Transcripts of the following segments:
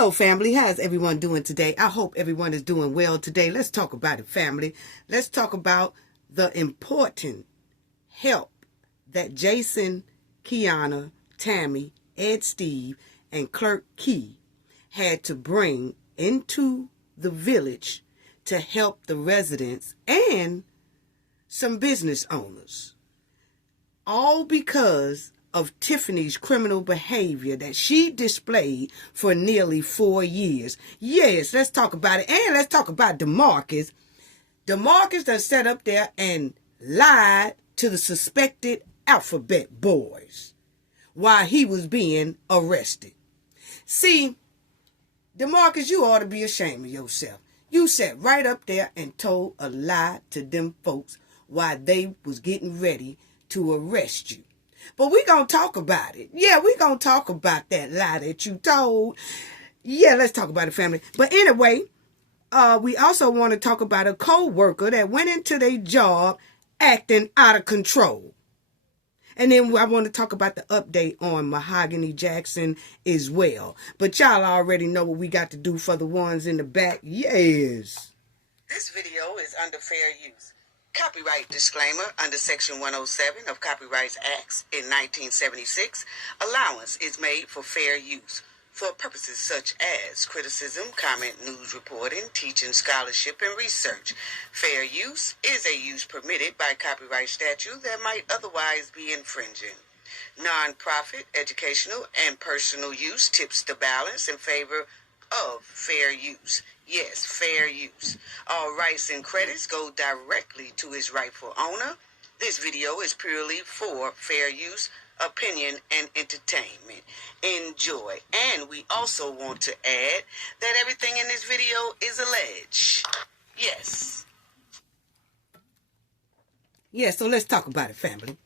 Hello, family. How's everyone doing today? I hope everyone is doing well today. Let's talk about it, family. Let's talk about the important help that Jason, Kiana, Tammy, Ed Steve, and Clarke had to bring into the village to help the residents and some business owners. All because of Tiffany's criminal behavior that she displayed for nearly 4 years. Yes, let's talk about it. And let's talk about DeMarcus. DeMarcus done sat up there and lied to the suspected alphabet boys while he was being arrested. See, DeMarcus, you ought to be ashamed of yourself. You sat right up there and told a lie to them folks while they was getting ready to arrest you. But we going to talk about it. Yeah, we going to talk about that lie that you told. Yeah, let's talk about it, family. But anyway, we also want to talk about a co-worker that went into their job acting out of control. And then I want to talk about the update on Mahogany Jackson as well. But y'all already know what we got to do for the ones in the back. Yes. This video is under fair use. Copyright disclaimer under Section 107 of Copyrights Acts in 1976. Allowance is made for fair use for purposes such as criticism, comment, news reporting, teaching, scholarship, and research. Fair use is a use permitted by copyright statute that might otherwise be infringing. Non-profit, educational, and personal use tips the balance in favor of fair use. Yes, fair use. All rights and credits go directly to its rightful owner. This video is purely for fair use, opinion, and entertainment. Enjoy. And we also want to add that everything in this video is alleged. Yes. Yeah, so let's talk about it, family.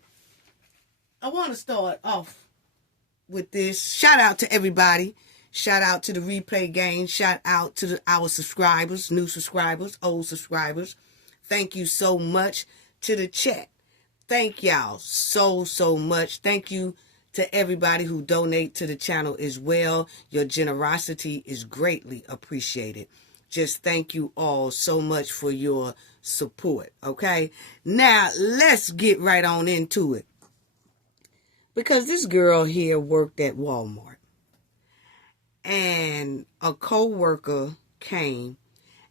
I want to start off with this. Shout out to everybody. Shout out to the replay gang. Shout out to our subscribers, new subscribers, old subscribers. Thank you so much to the chat. Thank y'all so much. Thank you to everybody who donate to the channel as well. Your generosity is greatly appreciated. Just thank you all so much for your support, okay? Now, let's get right on into it. Because this girl here worked at Walmart. And a co-worker came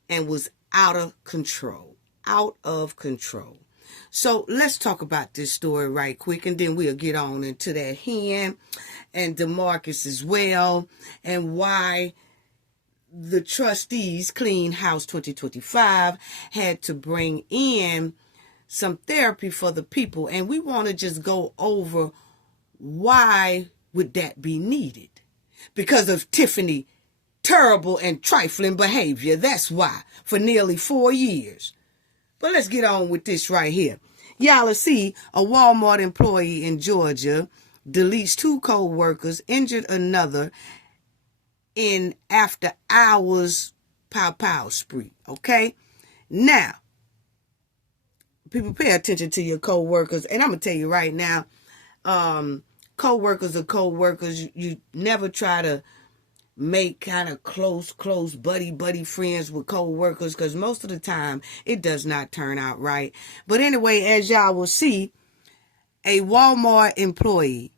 and was out of control. So let's talk about this story right quick, and then we'll get on into that Hen and DeMarcus as well, and why the trustees, Clean House 2025, had to bring in some therapy for the people. And we want to just go over why would that be needed. Because of Tiffany terrible and trifling behavior. That's why. For nearly 4 years. But let's get on with this right here. Y'all see a Walmart employee in Georgia deletes 2 co-workers, injured another in after hours pow spree. Okay? Now, people pay attention to your co-workers. And I'm going to tell you right now, co-workers are co-workers. You never try to make kind of close buddy friends with co-workers, because most of the time it does not turn out right. But anyway, as y'all will see, a Walmart employee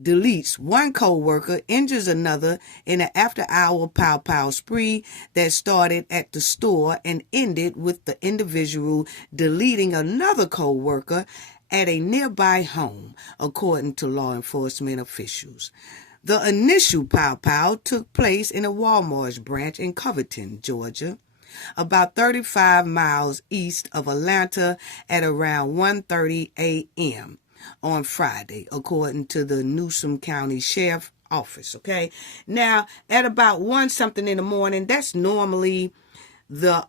deletes 1 co-worker, injures another in an after-hour pow spree that started at the store and ended with the individual deleting another co-worker at a nearby home, according to law enforcement officials. The initial pow took place in a Walmart's branch in Covington, Georgia, about 35 miles east of Atlanta at around 1:30 a.m. on Friday, according to the Newsom County Sheriff's Office. Okay, now at about 1 something in the morning, that's normally the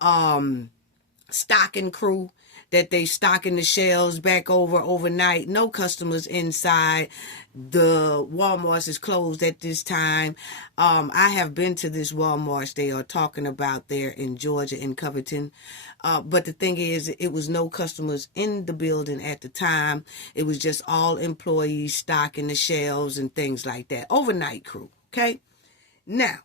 stocking crew that they stocking the shelves back overnight. No customers inside. The Walmarts is closed at this time. I have been to this Walmart they are talking about there in Georgia, in Covington. But the thing is, it was no customers in the building at the time. It was just all employees stocking the shelves and things like that. Overnight crew, okay? Now,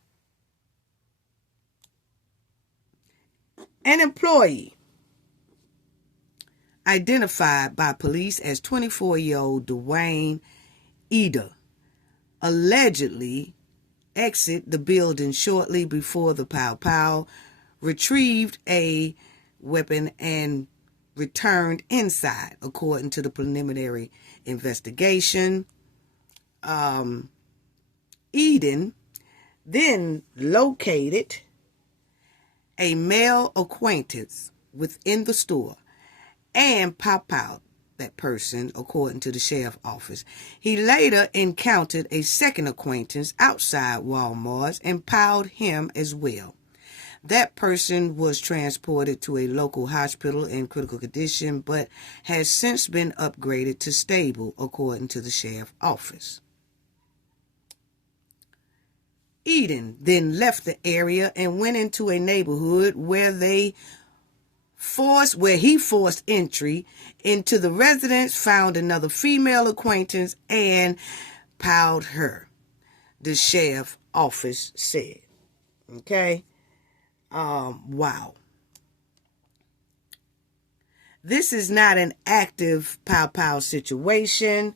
An employee identified by police as 24-year-old Dwayne Eder allegedly exited the building shortly before the pow, retrieved a weapon, and returned inside, according to the preliminary investigation. Eden then located a male acquaintance within the store and pow that person, according to the sheriff's office. He later encountered a second acquaintance outside Walmart's and powed him as well. That person was transported to a local hospital in critical condition, but has since been upgraded to stable, according to the sheriff's office. Eden then left the area and went into a neighborhood where he forced entry into the residence, found another female acquaintance, and powed her, the sheriff's office said. Okay? Wow. This is not an active pow situation.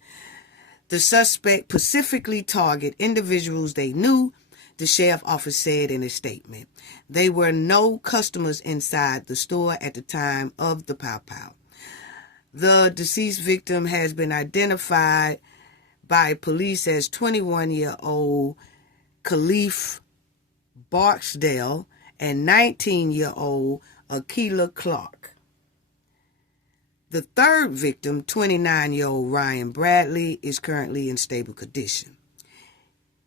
The suspect specifically targeted individuals they knew, the sheriff's office said in a statement. There were no customers inside the store at the time of the pow. The deceased victim has been identified by police as 21-year-old Khalif Barksdale and 19-year-old Akeela Clarke. The third victim, 29-year-old Ryan Bradley, is currently in stable condition.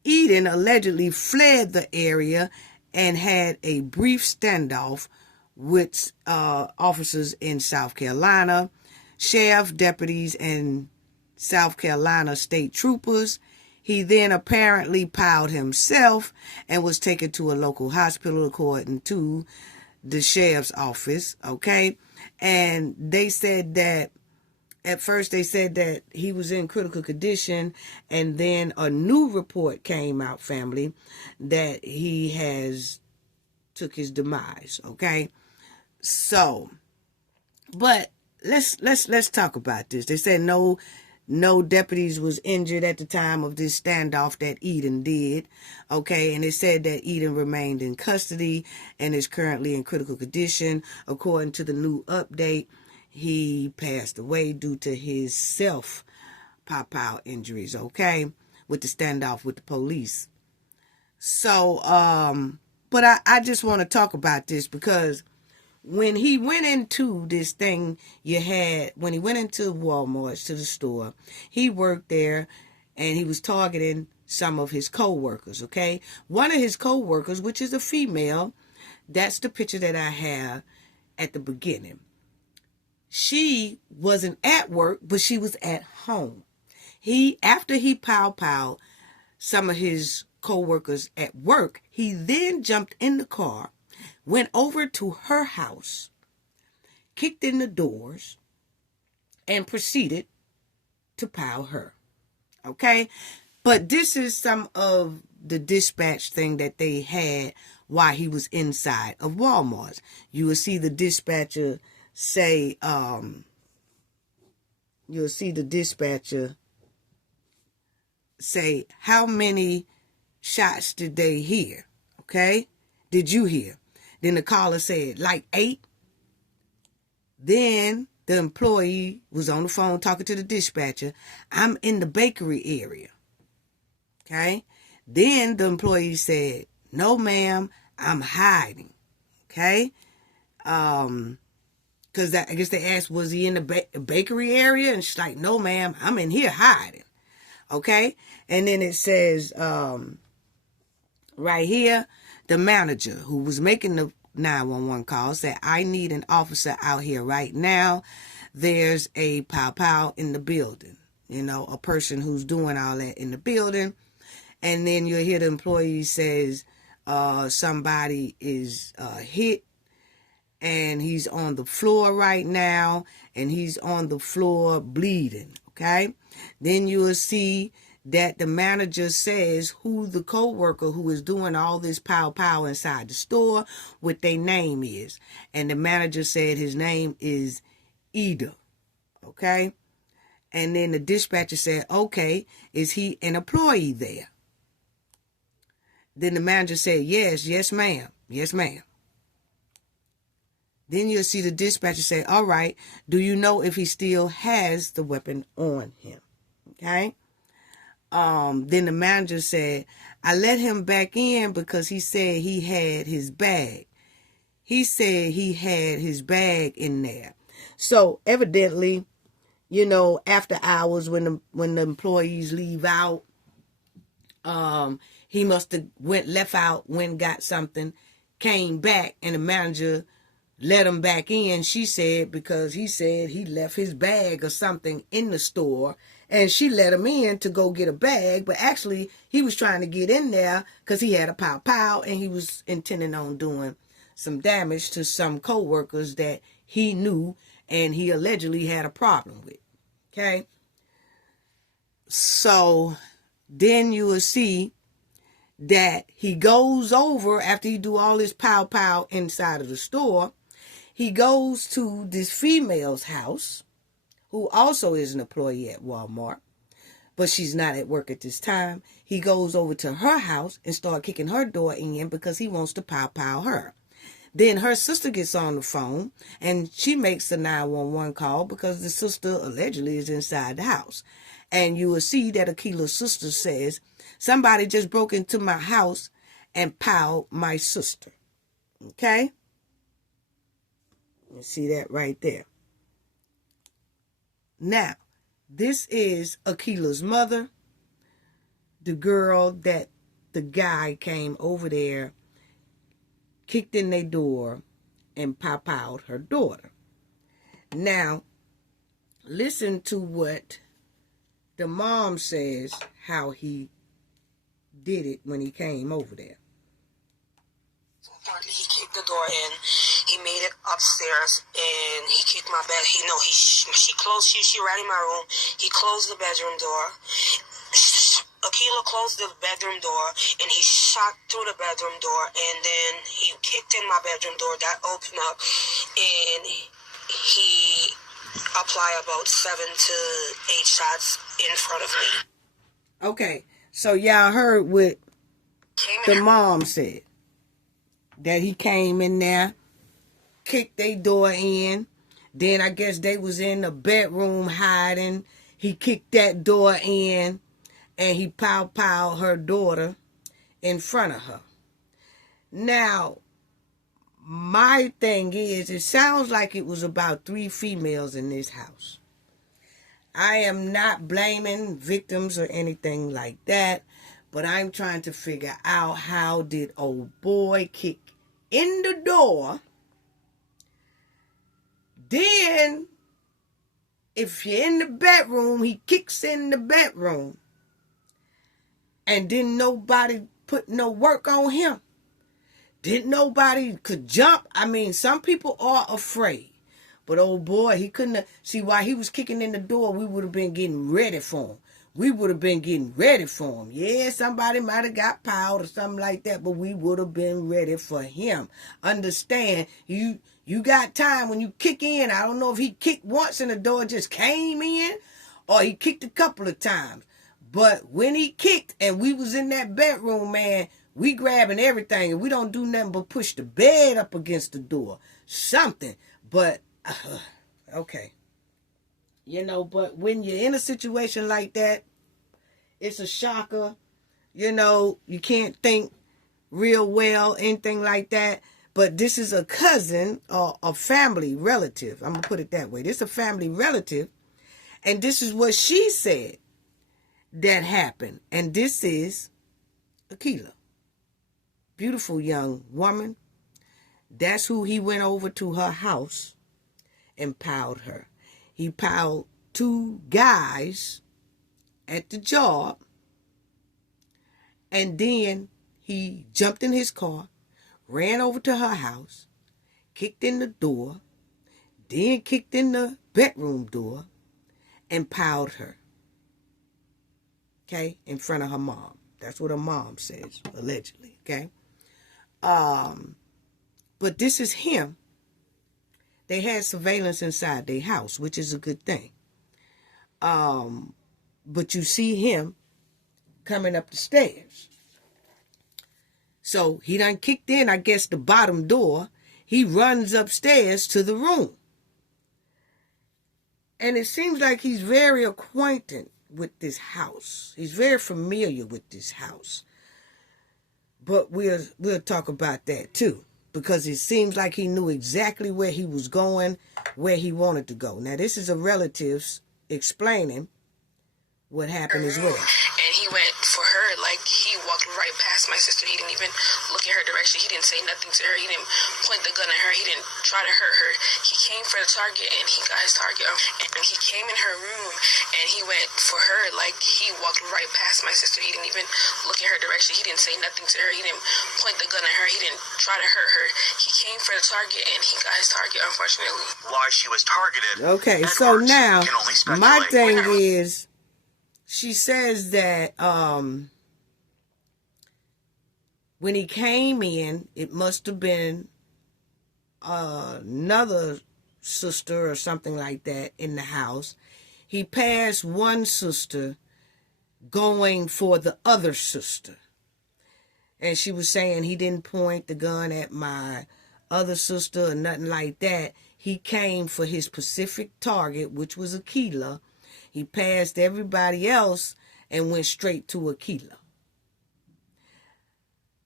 Eden allegedly fled the area and had a brief standoff with officers in South Carolina, sheriff deputies, and South Carolina state troopers. He then apparently powed himself and was taken to a local hospital, according to the sheriff's office, okay? And they said that, at first they said that he was in critical condition, and then a new report came out, family, that he has took his demise, okay? So, but let's talk about this. They said no deputies was injured at the time of this standoff that Eden did, okay? And it said that Eden remained in custody and is currently in critical condition. According to the new update, he passed away due to his self-pow injuries, okay, with the standoff with the police. So, but I just want to talk about this because when he went into this thing when he went into Walmart, to the store, he worked there and he was targeting some of his co-workers, okay? One of his co-workers, which is a female, that's the picture that I have at the beginning. She wasn't at work, but she was at home. After he pow some of his co-workers at work, he then jumped in the car, went over to her house, kicked in the doors, and proceeded to pow her. Okay? But this is some of the dispatch thing that they had while he was inside of Walmart. You will see the dispatcher say, how many shots did they hear? Okay? Did you hear? Then the caller said, like 8. Then the employee was on the phone talking to the dispatcher. I'm in the bakery area. Okay? Then the employee said, no, ma'am, I'm hiding. Okay? Because I guess they asked, was he in the bakery area? And she's like, no, ma'am, I'm in here hiding. Okay? And then it says, right here, the manager who was making the 911 call said, I need an officer out here right now. There's a pow in the building. You know, a person who's doing all that in the building. And then you'll hear the employee says, somebody is hit and he's on the floor right now, and he's on the floor bleeding, okay? Then you will see that the manager says who the co-worker who is doing all this pow inside the store, what their name is. And the manager said his name is Ida. Okay? And then the dispatcher said, okay, is he an employee there? Then the manager said, yes, ma'am. Yes, ma'am. Then you'll see the dispatcher say, all right, do you know if he still has the weapon on him? Okay? Then the manager said, I let him back in because he said he had his bag. He said he had his bag in there. So evidently, you know, after hours when the employees leave out, he must have left out, went got something, came back, and the manager let him back in, she said, because he said he left his bag or something in the store, and she let him in to go get a bag, but actually he was trying to get in there because he had a pow, and he was intending on doing some damage to some co-workers that he knew and he allegedly had a problem with. Okay? So then you will see that he goes over, after he do all this pow inside of the store, he goes to this female's house, who also is an employee at Walmart, but she's not at work at this time. He goes over to her house and start kicking her door in because he wants to pow her. Then her sister gets on the phone and she makes the 911 call because the sister allegedly is inside the house. And you will see that Akeela's sister says, somebody just broke into my house and powed my sister. Okay? You see that right there. Now, this is Akeela's mother, the girl that the guy came over there, kicked in their door, and powed her daughter. Now, listen to what the mom says, how he did it when he came over there. Apparently he kicked the door in, he made it upstairs, and he kicked my bed. She closed, she ran in my room, he closed the bedroom door. Akeela closed the bedroom door, and he shot through the bedroom door, and then he kicked in my bedroom door, that opened up, and he applied about 7 to 8 shots in front of me. Okay, so y'all heard what the mom said. That he came in there, kicked their door in. Then I guess they was in the bedroom hiding. He kicked that door in and he powed her daughter in front of her. Now, my thing is, it sounds like it was about 3 females in this house. I am not blaming victims or anything like that, but I'm trying to figure out, how did old boy kick in the door? Then, if you're in the bedroom, he kicks in the bedroom. And then nobody put no work on him. Didn't nobody could jump. I mean, some people are afraid. But old boy, he couldn't have, see, while he was kicking in the door, we would have been getting ready for him. We would have been getting ready for him. Yeah, somebody might have got piled or something like that, but we would have been ready for him. Understand, you got time when you kick in. I don't know if he kicked once and the door just came in, or he kicked a couple of times. But when he kicked and we was in that bedroom, man, we grabbing everything, and we don't do nothing but push the bed up against the door. Something. But, okay. You know, but when you're in a situation like that, it's a shocker. You know, you can't think real well, anything like that. But this is a cousin or a family relative. I'm going to put it that way. This is a family relative. And this is what she said that happened. And this is Akeela. Beautiful young woman. That's who he went over to her house and powed her. He piled 2 guys at the job, and then he jumped in his car, ran over to her house, kicked in the door, then kicked in the bedroom door, and piled her. okay, in front of her mom. That's what her mom says, allegedly, okay? But this is him. They had surveillance inside their house, which is a good thing. But you see him coming up the stairs. So he done kicked in, I guess, the bottom door. He runs upstairs to the room. And it seems like he's very acquainted with this house. He's very familiar with this house. But we'll talk about that too. Because it seems like he knew exactly where he was going, where he wanted to go. Now, this is a relative's explaining what happened as well. And he went for her, like, he walked right past my sister. He didn't even look in her direction. He didn't say nothing to her. He didn't point the gun at her. He didn't try to hurt her. He came for the target, and he got his target. And he came in her room, and he went for her, like, he walked right past my sister. He didn't even look in her direction. He didn't say nothing to her. He didn't point the gun at her. He didn't try to hurt her. He came for the target, and he got his target, unfortunately. Why she was targeted. Okay, so now, my thing is, she says that when he came in, it must have been another sister or something like that in the house. He passed one sister going for the other sister. And she was saying he didn't point the gun at my other sister or nothing like that. He came for his specific target, which was Akeela. He passed everybody else and went straight to Akeela.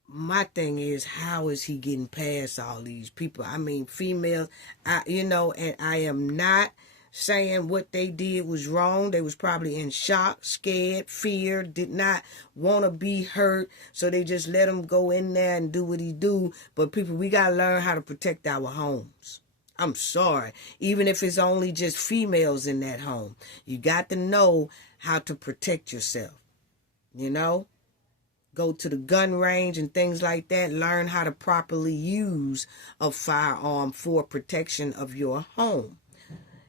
My thing is, how is he getting past all these people? I mean, females, and I am not saying what they did was wrong. They was probably in shock, scared, fear, did not want to be hurt. So they just let him go in there and do what he do. But people, we got to learn how to protect our homes. I'm sorry. Even if it's only just females in that home. You got to know how to protect yourself. You know? Go to the gun range and things like that. Learn how to properly use a firearm for protection of your home.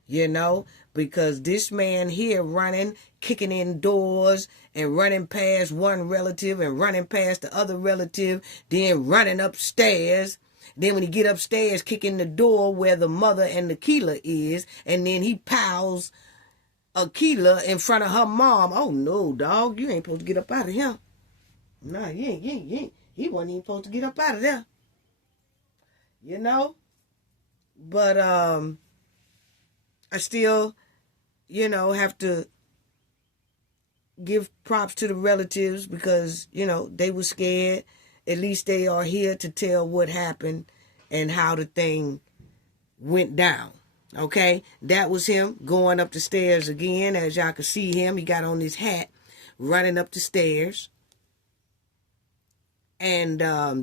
You know? Because this man here running, kicking in doors and running past one relative and running past the other relative, then running upstairs. Then when he get upstairs, kicking the door where the mother and Akeela is, and then he pows Akeela in front of her mom. Oh no, dog, you ain't supposed to get up out of here. Nah, you ain't. He wasn't even supposed to get up out of there. You know? But I still, have to give props to the relatives because, they were scared. At least they are here to tell what happened and how the thing went down. Okay? That was him going up the stairs again. As y'all can see him, he got on his hat, running up the stairs. And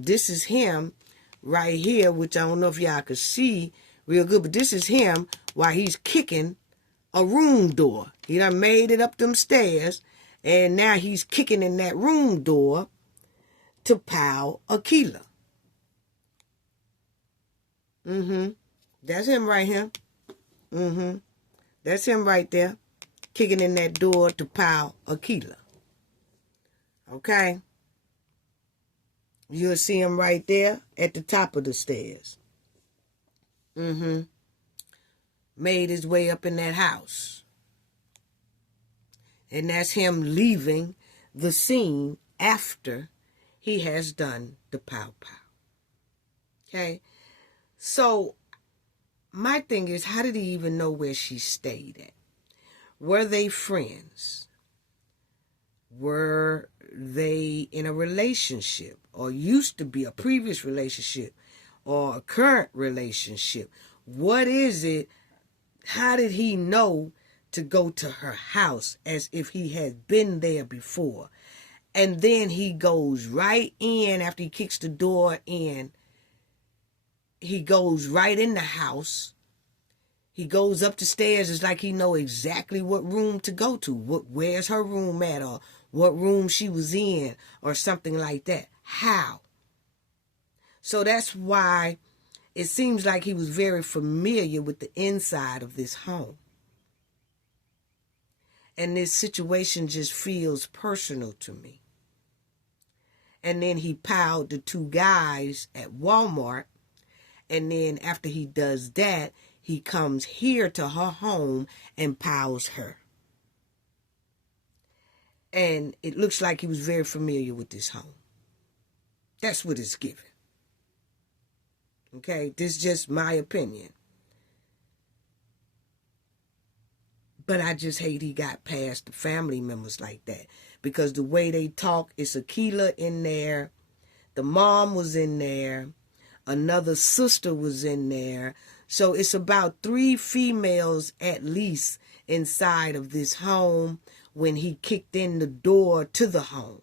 this is him right here, which I don't know if y'all could see real good, but this is him while he's kicking a room door. He done made it up them stairs, and now he's kicking in that room door to pow Akeela. That's him right here. That's him right there, kicking in that door to pow Akeela. Okay? You'll see him right there at the top of the stairs. Made his way up in that house. And that's him leaving the scene after he has done the pow-pow. Okay? So, my thing is, how did he even know where she stayed at? Were they friends? Were they in a relationship? Or used to be a previous relationship? Or a current relationship? What is it? How did he know to go to her house as if he had been there before? And then he goes right in after he kicks the door in. He goes right in the house. He goes up the stairs. It's like he know exactly what room to go to. Where's her room at, or what room she was in, or something like that. How? So that's why it seems like he was very familiar with the inside of this home. And this situation just feels personal to me. And then he piled the two guys at Walmart. And then after he does that, he comes here to her home and piles her. And it looks like he was very familiar with this home. That's what it's giving. Okay, this is just my opinion. But I just hate he got past the family members like that. Because the way they talk, it's Akeela in there. The mom was in there. Another sister was in there. So it's about 3 females at least inside of this home when he kicked in the door to the home.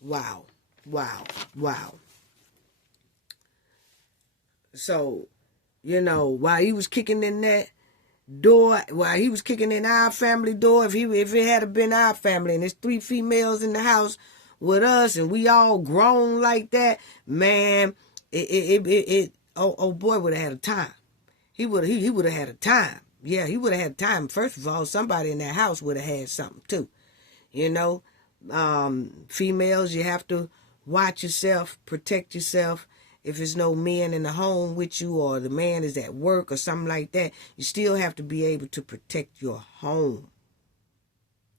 Wow. Wow. Wow. So, you know, while he was kicking in that door, while he was kicking in our family door, if it had been our family and there's 3 females in the house with us and we all grown like that, man, oh boy would have had a time. He would have had a time. Yeah, he would have had time. First of all, somebody in that house would have had something too. You know, females, you have to watch yourself, protect yourself. If there's no men in the home with you or the man is at work or something like that, you still have to be able to protect your home.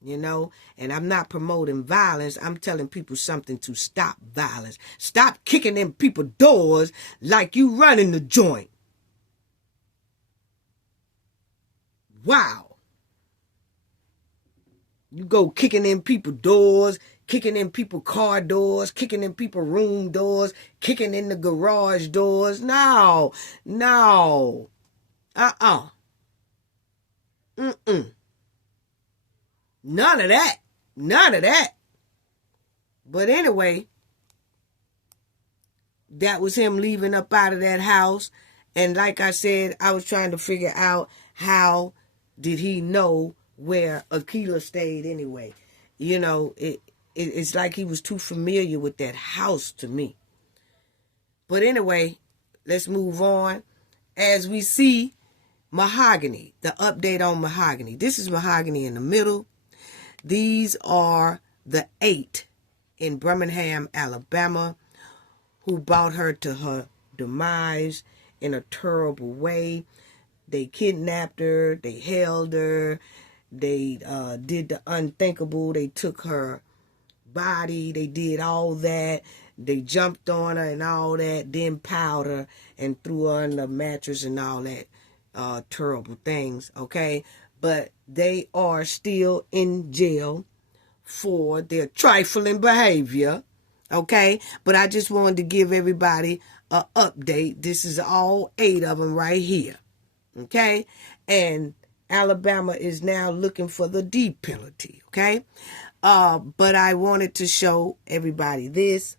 You know, and I'm not promoting violence. I'm telling people something to stop violence. Stop kicking in people's doors like you running the joint. Wow. You go kicking in people's doors, kicking in people's car doors, kicking in people's room doors, kicking in the garage doors. No. None of that. But anyway, that was him leaving up out of that house. And like I said, I was trying to figure out how did he know where Akeela stayed anyway. You know, it's like he was too familiar with that house to me. But anyway, let's move on. As we see Mahogany, the update on Mahogany. This is Mahogany in the middle. These are the 8 in Birmingham, Alabama, who brought her to her demise in a terrible way. They kidnapped her, they held her, they did the unthinkable, they took her body, they did all that, they jumped on her and all that, then piled her and threw her on the mattress and all that terrible things, okay? But they are still in jail for their trifling behavior, okay? But I just wanted to give everybody an update. This is all 8 of them right here, okay? And Alabama is now looking for the death penalty, okay? But I wanted to show everybody this.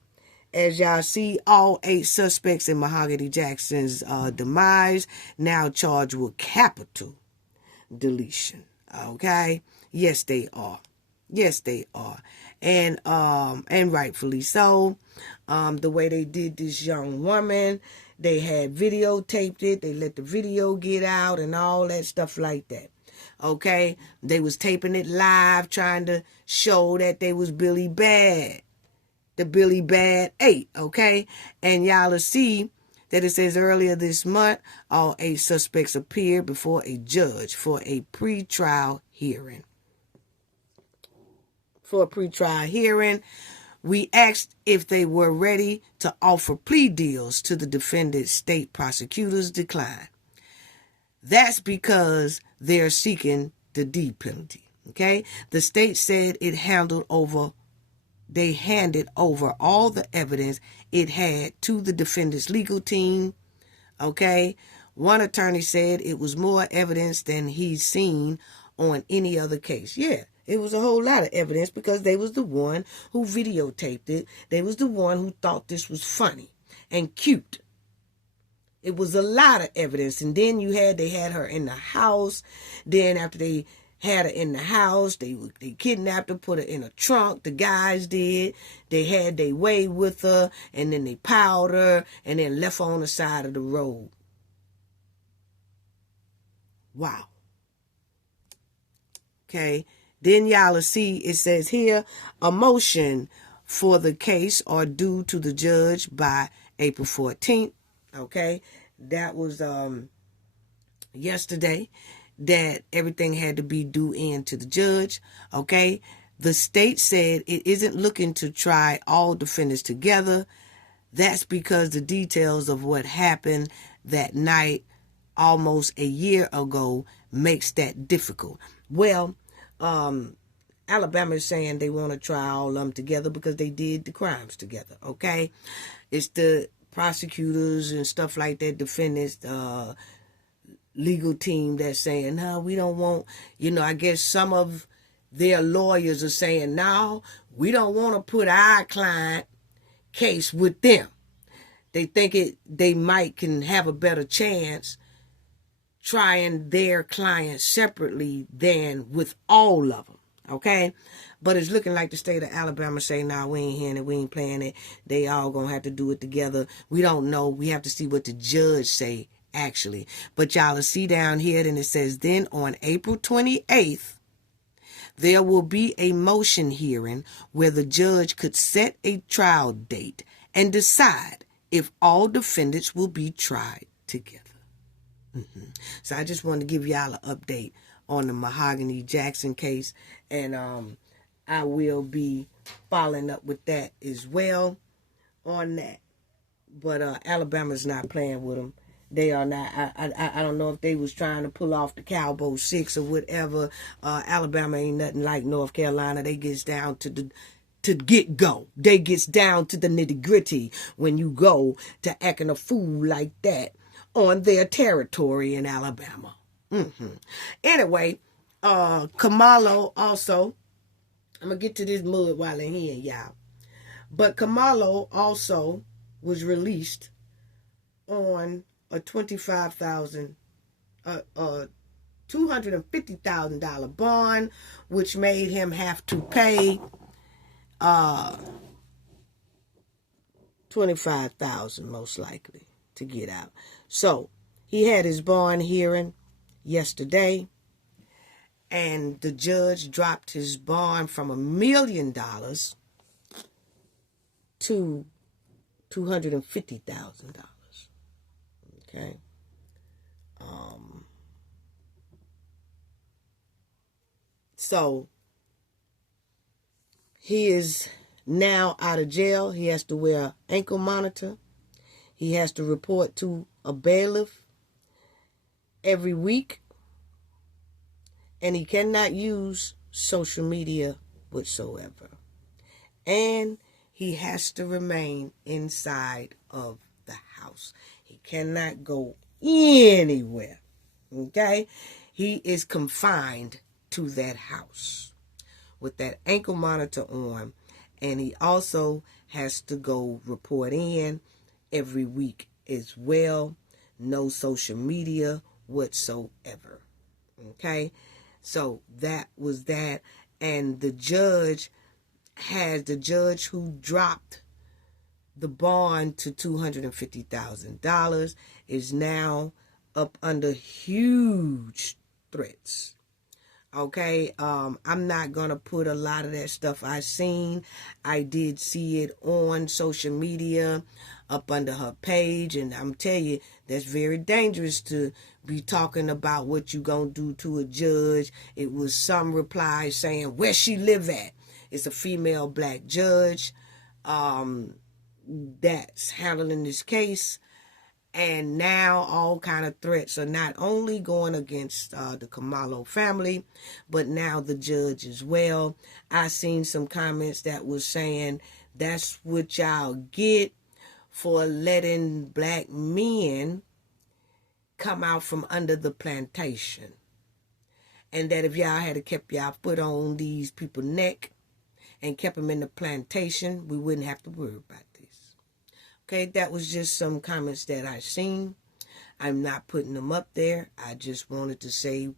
As y'all see, all 8 suspects in Mahogany Jackson's demise now charged with capital deletion, okay? Yes, they are. And rightfully so. The way they did this young woman, they had videotaped it, they let the video get out and all that stuff like that, okay? They was taping it live, trying to show that they was Billy Bad, the Billy Bad 8, okay? And y'all will see that it says earlier this month, all 8 suspects appeared before a judge for a pre-trial hearing. For a pre-trial hearing, we asked if they were ready to offer plea deals to the defendant's state prosecutors declined. That's because they're seeking the death penalty, okay? The state said they handed over all the evidence it had to the defendant's legal team, okay? One attorney said it was more evidence than he's seen on any other case. Yeah, it was a whole lot of evidence because they was the one who videotaped it. They was the one who thought this was funny and cute. It was a lot of evidence. And then they had her in the house. Then after they had her in the house, they kidnapped her, put her in a trunk. The guys did. They had their way with her, and then they piled her, and then left her on the side of the road. Wow. Okay. Then y'all will see it says here, a motion for the case are due to the judge by April 14th. Okay. That was yesterday that everything had to be due in to the judge. Okay. The state said it isn't looking to try all defendants together. That's because the details of what happened that night almost a year ago makes that difficult. Well, Alabama is saying they want to try all of them together because they did the crimes together, okay? It's the prosecutors and stuff like that, defendants, legal team that's saying, no, we don't want, I guess some of their lawyers are saying, no, we don't want to put our client case with them. They think they might can have a better chance trying their clients separately than with all of them, okay? But it's looking like the state of Alabama saying, nah, we ain't hearing it, we ain't playing it. They all gonna have to do it together. We don't know. We have to see what the judge say, actually. But y'all will see down here, then it says, then on April 28th, there will be a motion hearing where the judge could set a trial date and decide if all defendants will be tried together. So I just wanted to give y'all an update on the Mahogany Jackson case, and I will be following up with that as well on that. But Alabama's not playing with them. They are not. I don't know if they was trying to pull off the Cowboy 6 or whatever. Alabama ain't nothing like North Carolina. They gets down to get-go. They gets down to the nitty-gritty when you go to acting a fool like that on their territory in Alabama. Anyway, Kamalo also, I'm going to get to this mud while in here, y'all. But Kamalo also was released on a $250,000 bond, which made him have to pay $25,000 most likely to get out. So he had his bond hearing yesterday, and the judge dropped his bond from $1 million to $250,000. Okay. So he is now out of jail. He has to wear an ankle monitor. He has to report to a bailiff every week. And he cannot use social media whatsoever. And he has to remain inside of the house. He cannot go anywhere. Okay? He is confined to that house with that ankle monitor on. And he also has to go report in every week as well. No social media whatsoever. Okay? So that was that. And the judge who dropped the bond to $250,000 is now up under huge threats. Okay, I'm not going to put a lot of that stuff I seen. I did see it on social media up under her page, and I'm telling you, that's very dangerous to be talking about what you going to do to a judge. It was some reply saying, where she live at? It's a female black judge that's handling this case. And now all kind of threats are not only going against the Kamalo family, but now the judge as well. I seen some comments that was saying that's what y'all get for letting black men come out from under the plantation. And that if y'all had kept y'all foot on these people's neck and kept them in the plantation, we wouldn't have to worry about this. Okay, that was just some comments that I seen. I'm not putting them up there. I just wanted to say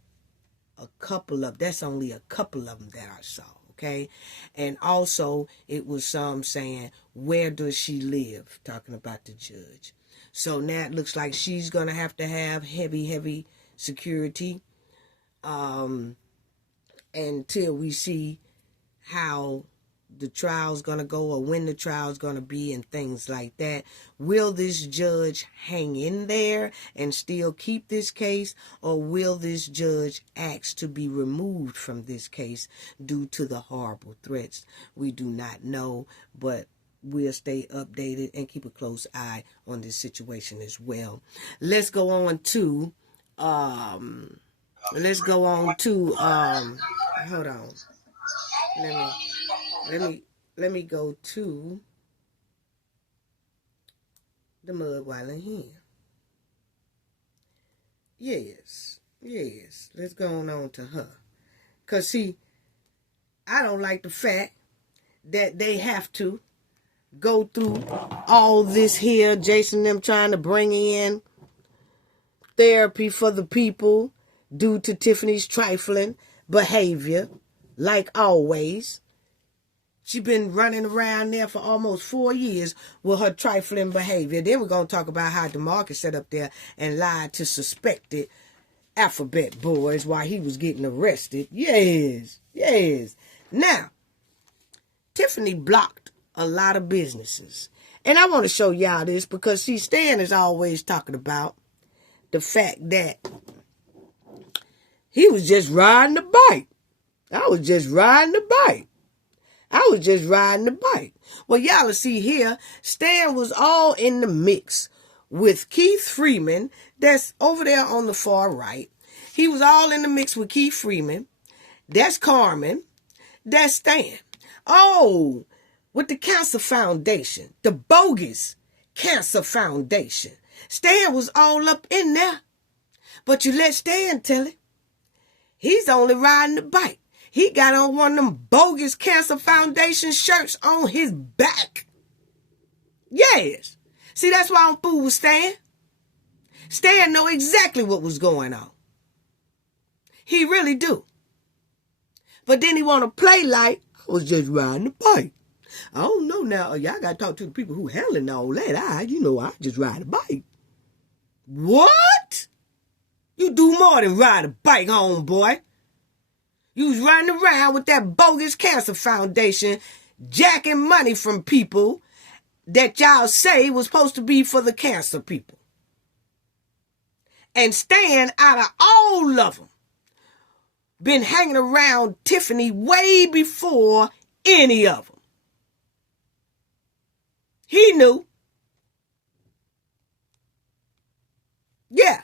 that's only a couple of them that I saw, okay? And also, it was some saying, where does she live? Talking about the judge. So now it looks like she's going to have heavy security. And until we see how the trial's going to go or when the trial's going to be and things like that. Will this judge hang in there and still keep this case, or will this judge ask to be removed from this case due to the horrible threats? We do not know, but we'll stay updated and keep a close eye on this situation as well. Let's go on to hold on. Let me go to the mud while in here. Yes. Let's go on to her. Because, see, I don't like the fact that they have to go through all this here. Jason them trying to bring in therapy for the people due to Tiffany's trifling behavior, like always. She's been running around there for almost 4 years with her trifling behavior. Then we're going to talk about how DeMarcus sat up there and lied to suspected alphabet boys while he was getting arrested. Yes. Now, Tiffany blocked a lot of businesses. And I want to show y'all this because, see, Stan is always talking about the fact that he was just riding the bike. I was just riding the bike. Well, y'all will see here, Stan was all in the mix with Keith Freeman, that's over there on the far right. He was all in the mix with Keith Freeman. That's Carmen. That's Stan. Oh, with the Cancer Foundation, the bogus Cancer Foundation. Stan was all up in there. But you let Stan tell it. He's only riding the bike. He got on one of them bogus Cancer Foundation shirts on his back. Yes. See, that's why I'm fool with Stan. Stan know exactly what was going on. He really do. But then he want to play like, I was just riding the bike. I don't know now. Y'all got to talk to the people who handling all that. I just ride a bike. What? You do more than ride a bike, homeboy. You was running around with that bogus Cancer Foundation, jacking money from people that y'all say was supposed to be for the cancer people. And Stan, out of all of them, been hanging around Tiffany way before any of them. He knew. Yeah.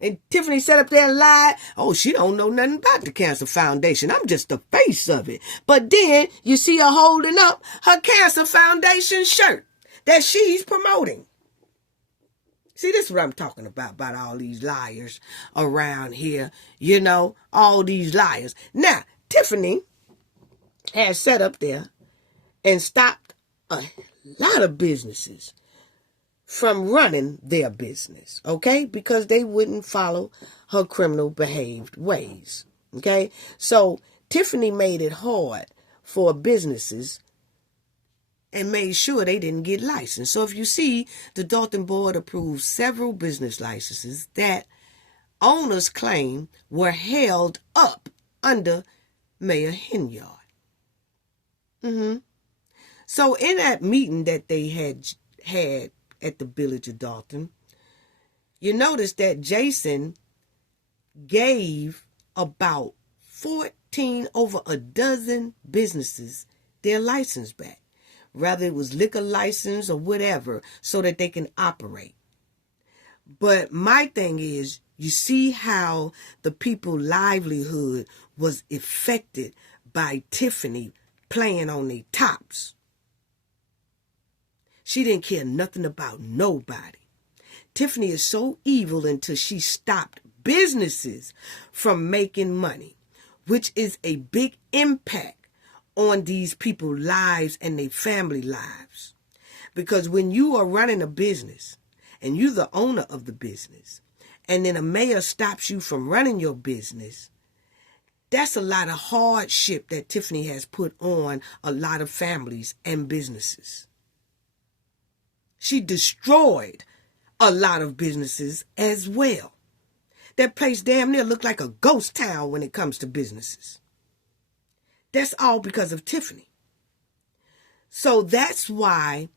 And Tiffany sat up there and lied. Oh, she don't know nothing about the Cancer Foundation. I'm just the face of it. But then you see her holding up her Cancer Foundation shirt that she's promoting. See, this is what I'm talking about all these liars around here. You know, all these liars. Now, Tiffany has sat up there and stopped a lot of businesses from running their business, okay? Because they wouldn't follow her criminal behaved ways, okay? So Tiffany made it hard for businesses and made sure they didn't get licensed. So if you see, the Dalton Board approved several business licenses that owners claim were held up under Mayor Henyard. So in that meeting that they had at the village of Dalton, you notice that Jason gave about 14 over a dozen businesses their license back, whether it was liquor license or whatever, so that they can operate. But my thing is, you see how the people's livelihood was affected by Tiffany playing on their tops. She didn't care nothing about nobody. Tiffany is so evil until she stopped businesses from making money, which is a big impact on these people's lives and their family lives. Because when you are running a business and you're the owner of the business, and then a mayor stops you from running your business, that's a lot of hardship that Tiffany has put on a lot of families and businesses. She destroyed a lot of businesses as well. That place damn near looked like a ghost town when it comes to businesses. That's all because of Tiffany. So that's why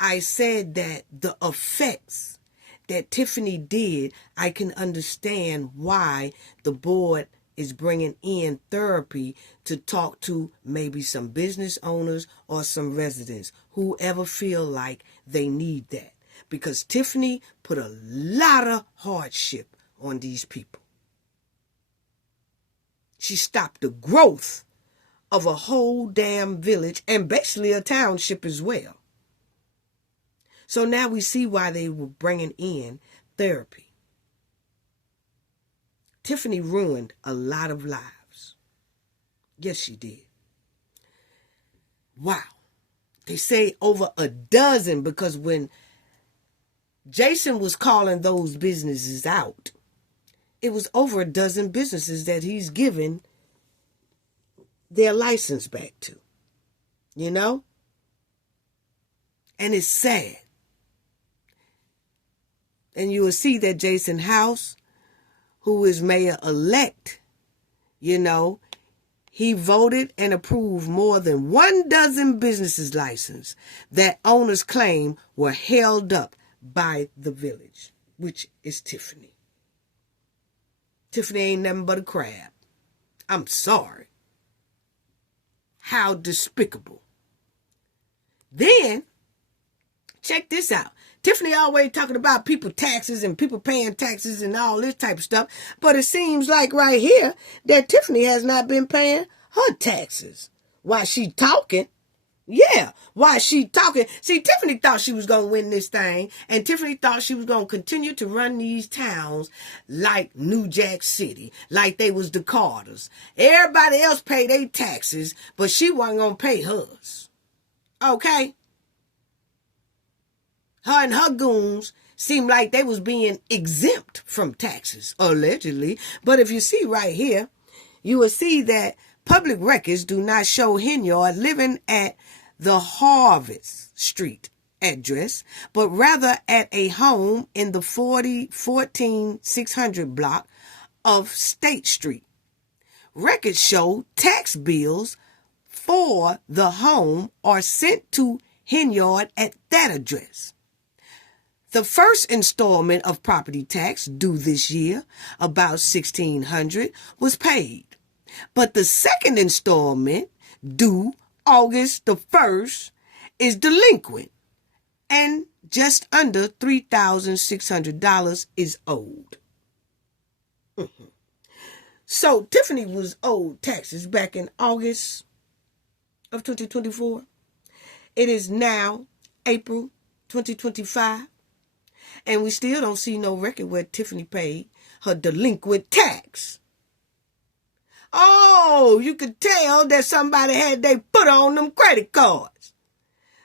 I said that the effects that Tiffany did, I can understand why the board is bringing in therapy to talk to maybe some business owners or some residents, whoever feel like they need that. Because Tiffany put a lot of hardship on these people. She stopped the growth of a whole damn village and basically a township as well. So now we see why they were bringing in therapy. Tiffany ruined a lot of lives. Yes, she did. Wow. They say over a dozen, because when Jason was calling those businesses out, it was over a dozen businesses that he's given their license back to. You know? And it's sad. And you will see that Jason House, who is mayor-elect, you know, he voted and approved more than 12 businesses license that owners claim were held up by the village, which is Tiffany. Tiffany ain't nothing but a crab. I'm sorry. How despicable. Then, check this out. Tiffany always talking about people taxes and people paying taxes and all this type of stuff. But it seems like right here that Tiffany has not been paying her taxes. While she talking. Yeah, while she talking. See, Tiffany thought she was going to win this thing. And Tiffany thought she was going to continue to run these towns like New Jack City. Like they was the Carters. Everybody else paid their taxes, but she wasn't going to pay hers. Okay? Her and her goons seemed like they was being exempt from taxes, allegedly. But if you see right here, you will see that public records do not show Henyard living at the Harvest Street address, but rather at a home in the 14600 block of State Street. Records show tax bills for the home are sent to Henyard at that address. The first installment of property tax due this year, about $1,600, was paid. But the second installment, due August the 1st, is delinquent, and just under $3,600 is owed. So Tiffany was owed taxes back in August of 2024. It is now April 2025. And we still don't see no record where Tiffany paid her delinquent tax. Oh, you could tell that somebody had they foot on them credit cards.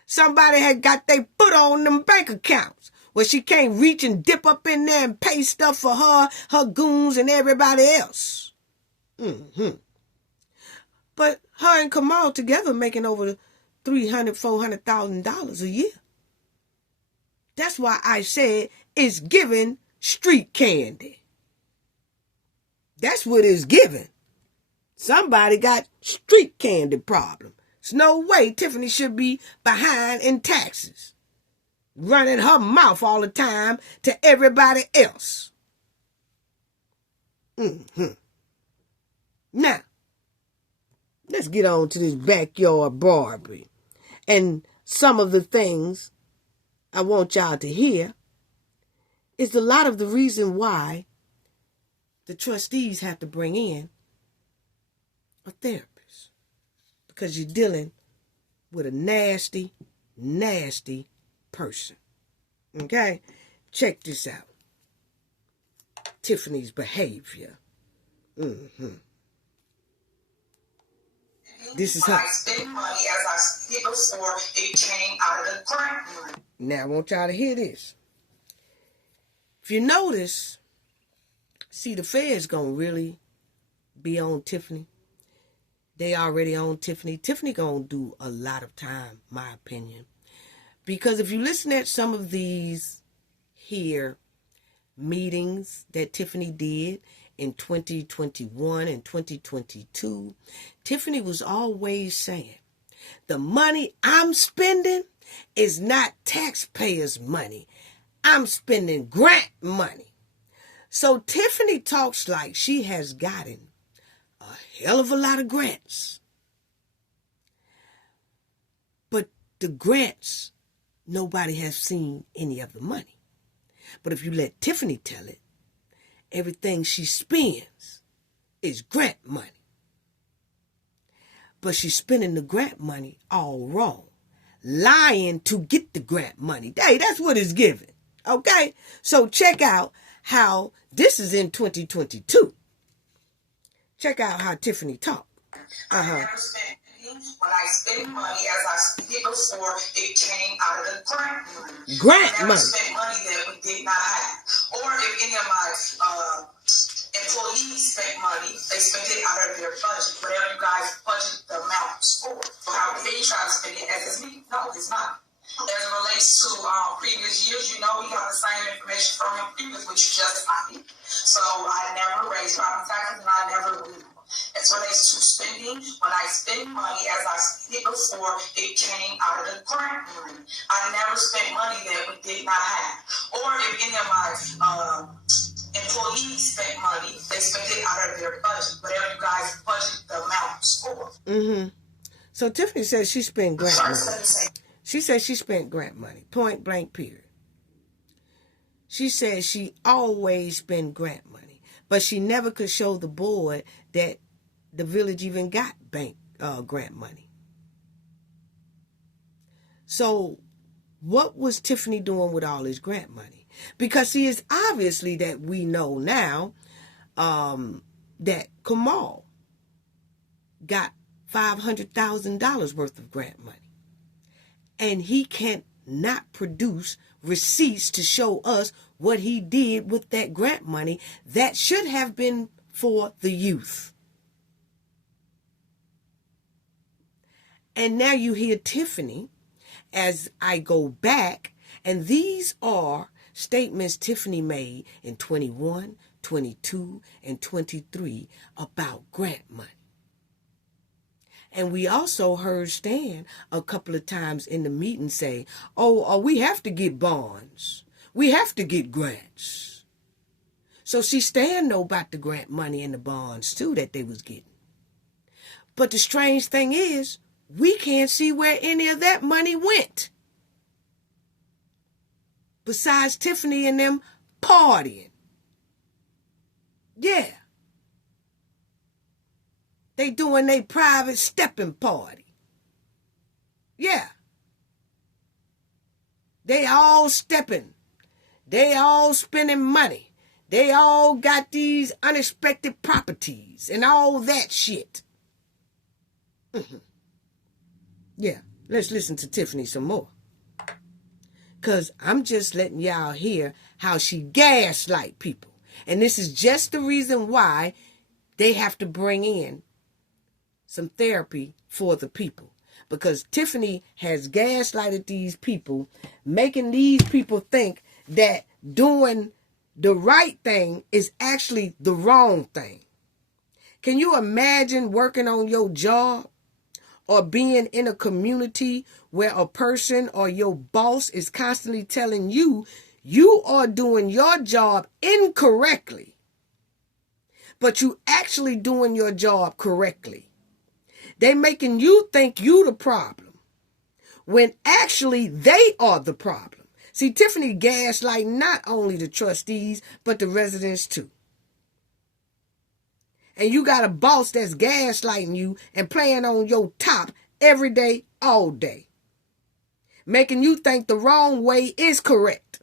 Somebody had got they foot on them bank accounts where she can't reach and dip up in there and pay stuff for her, her goons, and everybody else. But her and Kamal together making over $300,000-$400,000 a year. That's why I said it's giving street candy. That's what it's giving. Somebody got street candy problem. There's no way Tiffany should be behind in taxes. Running her mouth all the time to everybody else. Now, let's get on to this backyard Barbie. And some of the things I want y'all to hear is a lot of the reason why the trustees have to bring in a therapist. Because you're dealing with a nasty, nasty person. Okay? Check this out. Tiffany's behavior. This is how I spent money as I said before it came out of the ground. Now I want y'all to hear this. If you notice, see the feds gonna really be on Tiffany. They already on Tiffany. Tiffany gonna do a lot of time, my opinion. Because if you listen at some of these here meetings that Tiffany did in 2021 and 2022, Tiffany was always saying, the money I'm spending is not taxpayers' money. I'm spending grant money. So Tiffany talks like she has gotten a hell of a lot of grants. But the grants, nobody has seen any of the money. But if you let Tiffany tell it, everything she spends is grant money. But she's spending the grant money all wrong. Lying to get the grant money. Hey, that's what it's giving. Okay? So check out how this is in 2022. Check out how Tiffany talked. When I spend money, as I stated before, it came out of the grant money. Grant I never money. spent money that we did not have. Or if any of my employees spent money, they spent it out of their budget. Whatever you guys budget the amounts for. So how they try to spend it as it's me? No, it's not. As it relates to previous years, you know, we got the same information from your previous, which you just copied. So I never raised property taxes and I never will. As it relates to spending, when I spend money, as I stated before, it came out of the grant money. I never spent money that we did not have. Or if any of my employees spent money, they spent it out of their budget. Whatever you guys budget the amounts for. Mm-hmm. So Tiffany says she spent grant money. She says she spent grant money. Point blank period. She says she always spent grant money. But she never could show the board that the village even got grant money. So what was Tiffany doing with all this grant money? Because see, it's obviously that we know now that Kamal got $500,000 worth of grant money. And he can't not produce receipts to show us what he did with that grant money that should have been for the youth. And now you hear Tiffany as I go back, and these are statements Tiffany made in 21, 22, and 23 about grant money. And we also heard Stan a couple of times in the meeting say, oh, we have to get bonds. We have to get grants. So see, Stan know about the grant money and the bonds too that they was getting. But the strange thing is, we can't see where any of that money went. Besides Tiffany and them partying. Yeah. They doing their private stepping party. Yeah. They all stepping. They all spending money. They all got these unexpected properties and all that shit. Mm-hmm. Yeah, let's listen to Tiffany some more. Because I'm just letting y'all hear how she gaslight people. And this is just the reason why they have to bring in some therapy for the people. Because Tiffany has gaslighted these people, making these people think that doing the right thing is actually the wrong thing. Can you imagine working on your job or being in a community where a person or your boss is constantly telling you you are doing your job incorrectly, but you actually doing your job correctly? They making you think you the problem when actually they are the problem. See, Tiffany gaslight not only the trustees, but the residents too. And you got a boss that's gaslighting you and playing on your top every day, all day. Making you think the wrong way is correct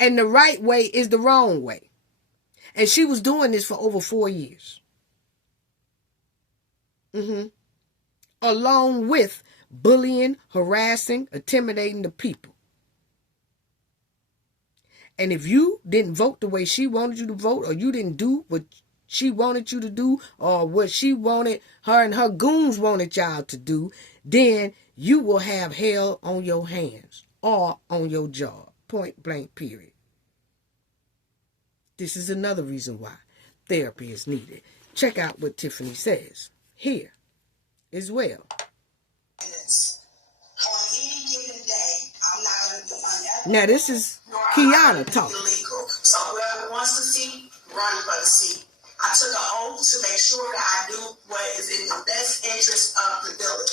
and the right way is the wrong way. And she was doing this for over 4 years. Along with bullying, harassing, intimidating the people. And if you didn't vote the way she wanted you to vote, or you didn't do what she wanted you to do, or what she wanted, her and her goons wanted y'all to do, then you will have hell on your hands or on your job. Point blank period. This is another reason why therapy is needed. Check out what Tiffany says here as well. On any given day, I'm not going to do unethical. Now this is Kiana talking. Illegal. So whoever wants the seat, run for the seat. I took an oath to make sure that I do what is in the best interest of the village.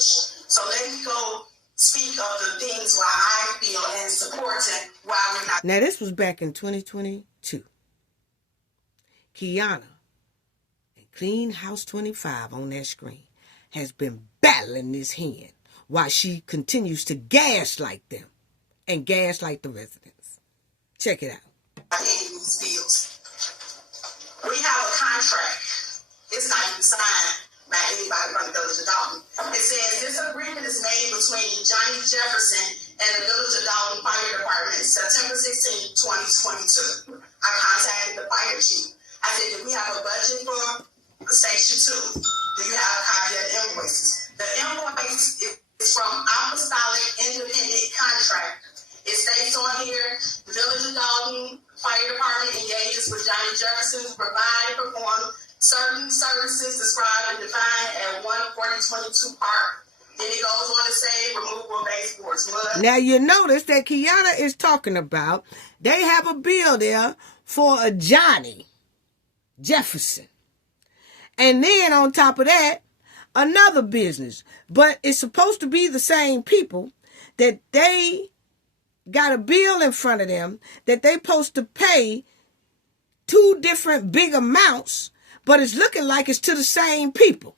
So let me go speak of the things why I feel and supporting why we're not. Now this was back in 2022. Kiana and Clean House 25 on that screen has been battling this hen while she continues to gaslight them and gaslight the residents. Check it out. These bills. We have a contract. It's not even signed by anybody from the Village of Dalton. It says this agreement is made between Johnny Jefferson and the Village of Dalton Fire Department September 16, 2022. I contacted the fire chief. I said, do we have a budget for Station 2? Do you have a copy of the invoices? The invoice is from Apostolic Independent Contractor. It states on here, the Village of Dalton Fire Department engages with Johnny Jefferson to provide and perform certain services described and defined at 14022 Park. Then it goes on to say removal of baseboards, mud. Now you notice that Kiana is talking about they have a bill there for a Johnny Jefferson. And then on top of that, another business. But it's supposed to be the same people that they got a bill in front of them that they supposed to pay two different big amounts, but it's looking like it's to the same people.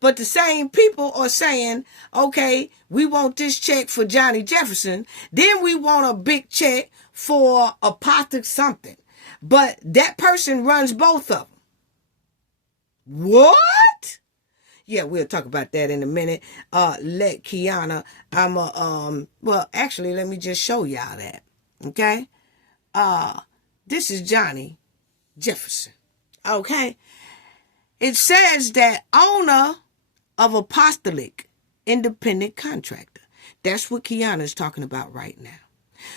But the same people are saying, okay, we want this check for Johnny Jefferson. Then we want a big check for Apothec something. But that person runs both of them. What? Yeah, we'll talk about that in a minute. Let Kiana, well, actually, let me just show y'all that. Okay? This is Johnny Jefferson. Okay? It says that owner of Apostolic Independent Contractor. That's what Kiana is talking about right now.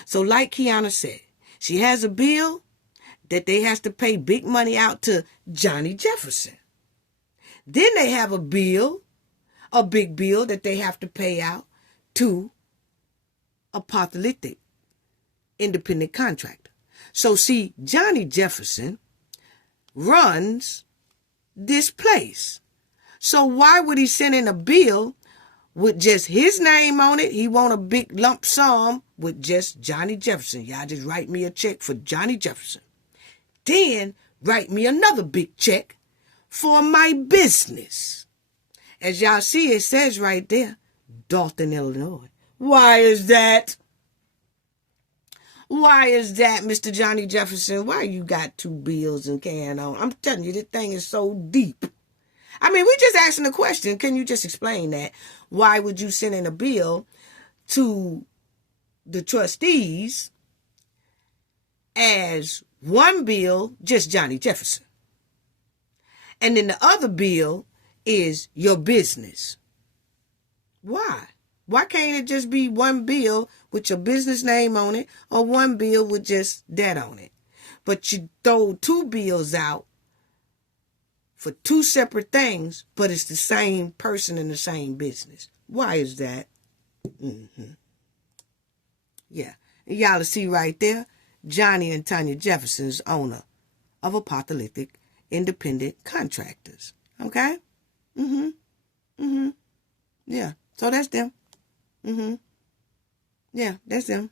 So like Kiana said, she has a bill that they has to pay big money out to Johnny Jefferson. Then they have a bill, a big bill that they have to pay out to Apostolic Independent Contractor. So see, Johnny Jefferson runs this place. So why would he send in a bill with just his name on it? He want a big lump sum with just Johnny Jefferson. Y'all just write me a check for Johnny Jefferson. Then write me another big check for my business. As y'all see, it says right there, Dalton, Illinois. Why is that? Why is that, Mr. Johnny Jefferson? Why you got two bills and carrying on? I'm telling you, this thing is so deep. I mean, we just asking a question. Can you just explain that? Why would you send in a bill to the trustees as one bill, just Johnny Jefferson? And then the other bill is your business. Why? Why can't it just be one bill with your business name on it or one bill with just that on it? But you throw two bills out for two separate things, but it's the same person in the same business. Why is that? Yeah. And y'all see right there, Johnny and Tanya Jefferson's owner of Apostolic Independent Contractors. Okay? Yeah. So that's them. Yeah, that's them.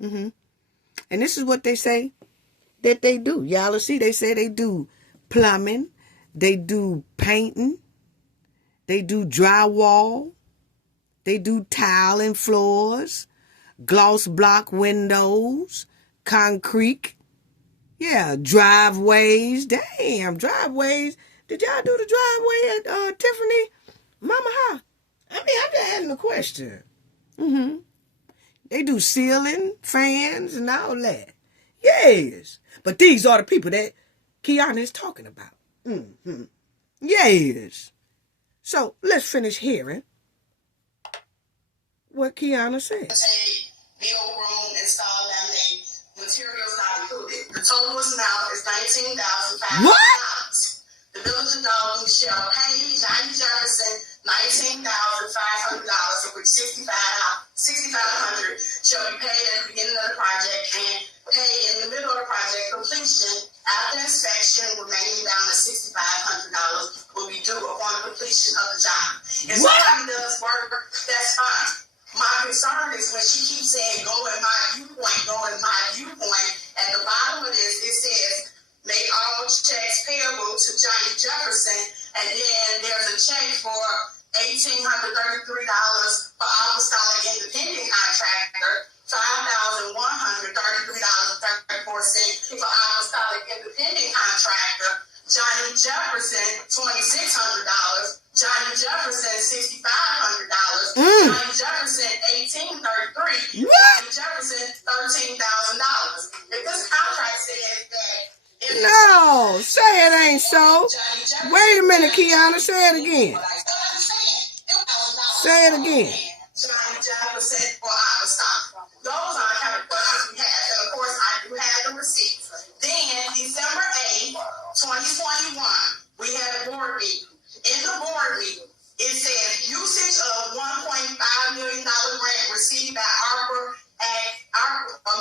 And this is what they say that they do. Y'all see, they say they do plumbing, they do painting, they do drywall, they do tile and floors, gloss block windows, concrete. Yeah, driveways. Damn, driveways. Did y'all do the driveway at Tiffany? Mama, how? I mean, I'm just asking a question. They do ceiling, fans, and all that. Yes. But these are the people that Kiana is talking about. Yes. So, let's finish hearing what Kiana said. Bill room, install laminate, materials not included. The total amount is $19,500. The village of Dalton shall pay Johnny Jefferson $19,500, of which $6,500 shall be paid at the beginning of the project and paid in the middle of the project completion. After inspection, remaining balance of $6,500 will be due upon the completion of the job. If somebody does work, that's fine. My concern is when she keeps saying, go in my viewpoint, go in my viewpoint. At the bottom of this, it says, make all checks payable to Johnny Jefferson, and then there's a check for $1,833 for Apostolic Independent Contractor, $5,133.34 for Apostolic Independent Contractor, Johnny Jefferson $2,600, Johnny Jefferson $6,500, Johnny Jefferson $1,833, Johnny Jefferson $13,000. If this contract says that. No, say it ain't so. Wait a minute, Kiana, say it again. Say it again. Johnny Jefferson or Apostolic. Those are the kind of questions we have. And of course, I do have the receipts. Then, December 8th, 2021, we had a board meeting. In the board meeting, it says usage of $1.5 million grant received by ARPA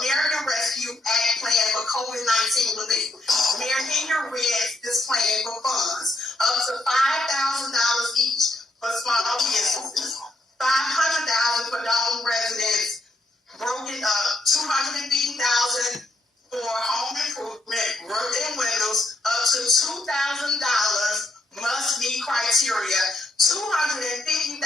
American Rescue Act Plan for COVID-19 relief. Mayor Henyard read this plan for funds up to $5,000 each for small businesses, $500,000 for Dalton residents, broken up $250,000 for home improvement, work and windows, up to $2,000 must meet criteria, $250,000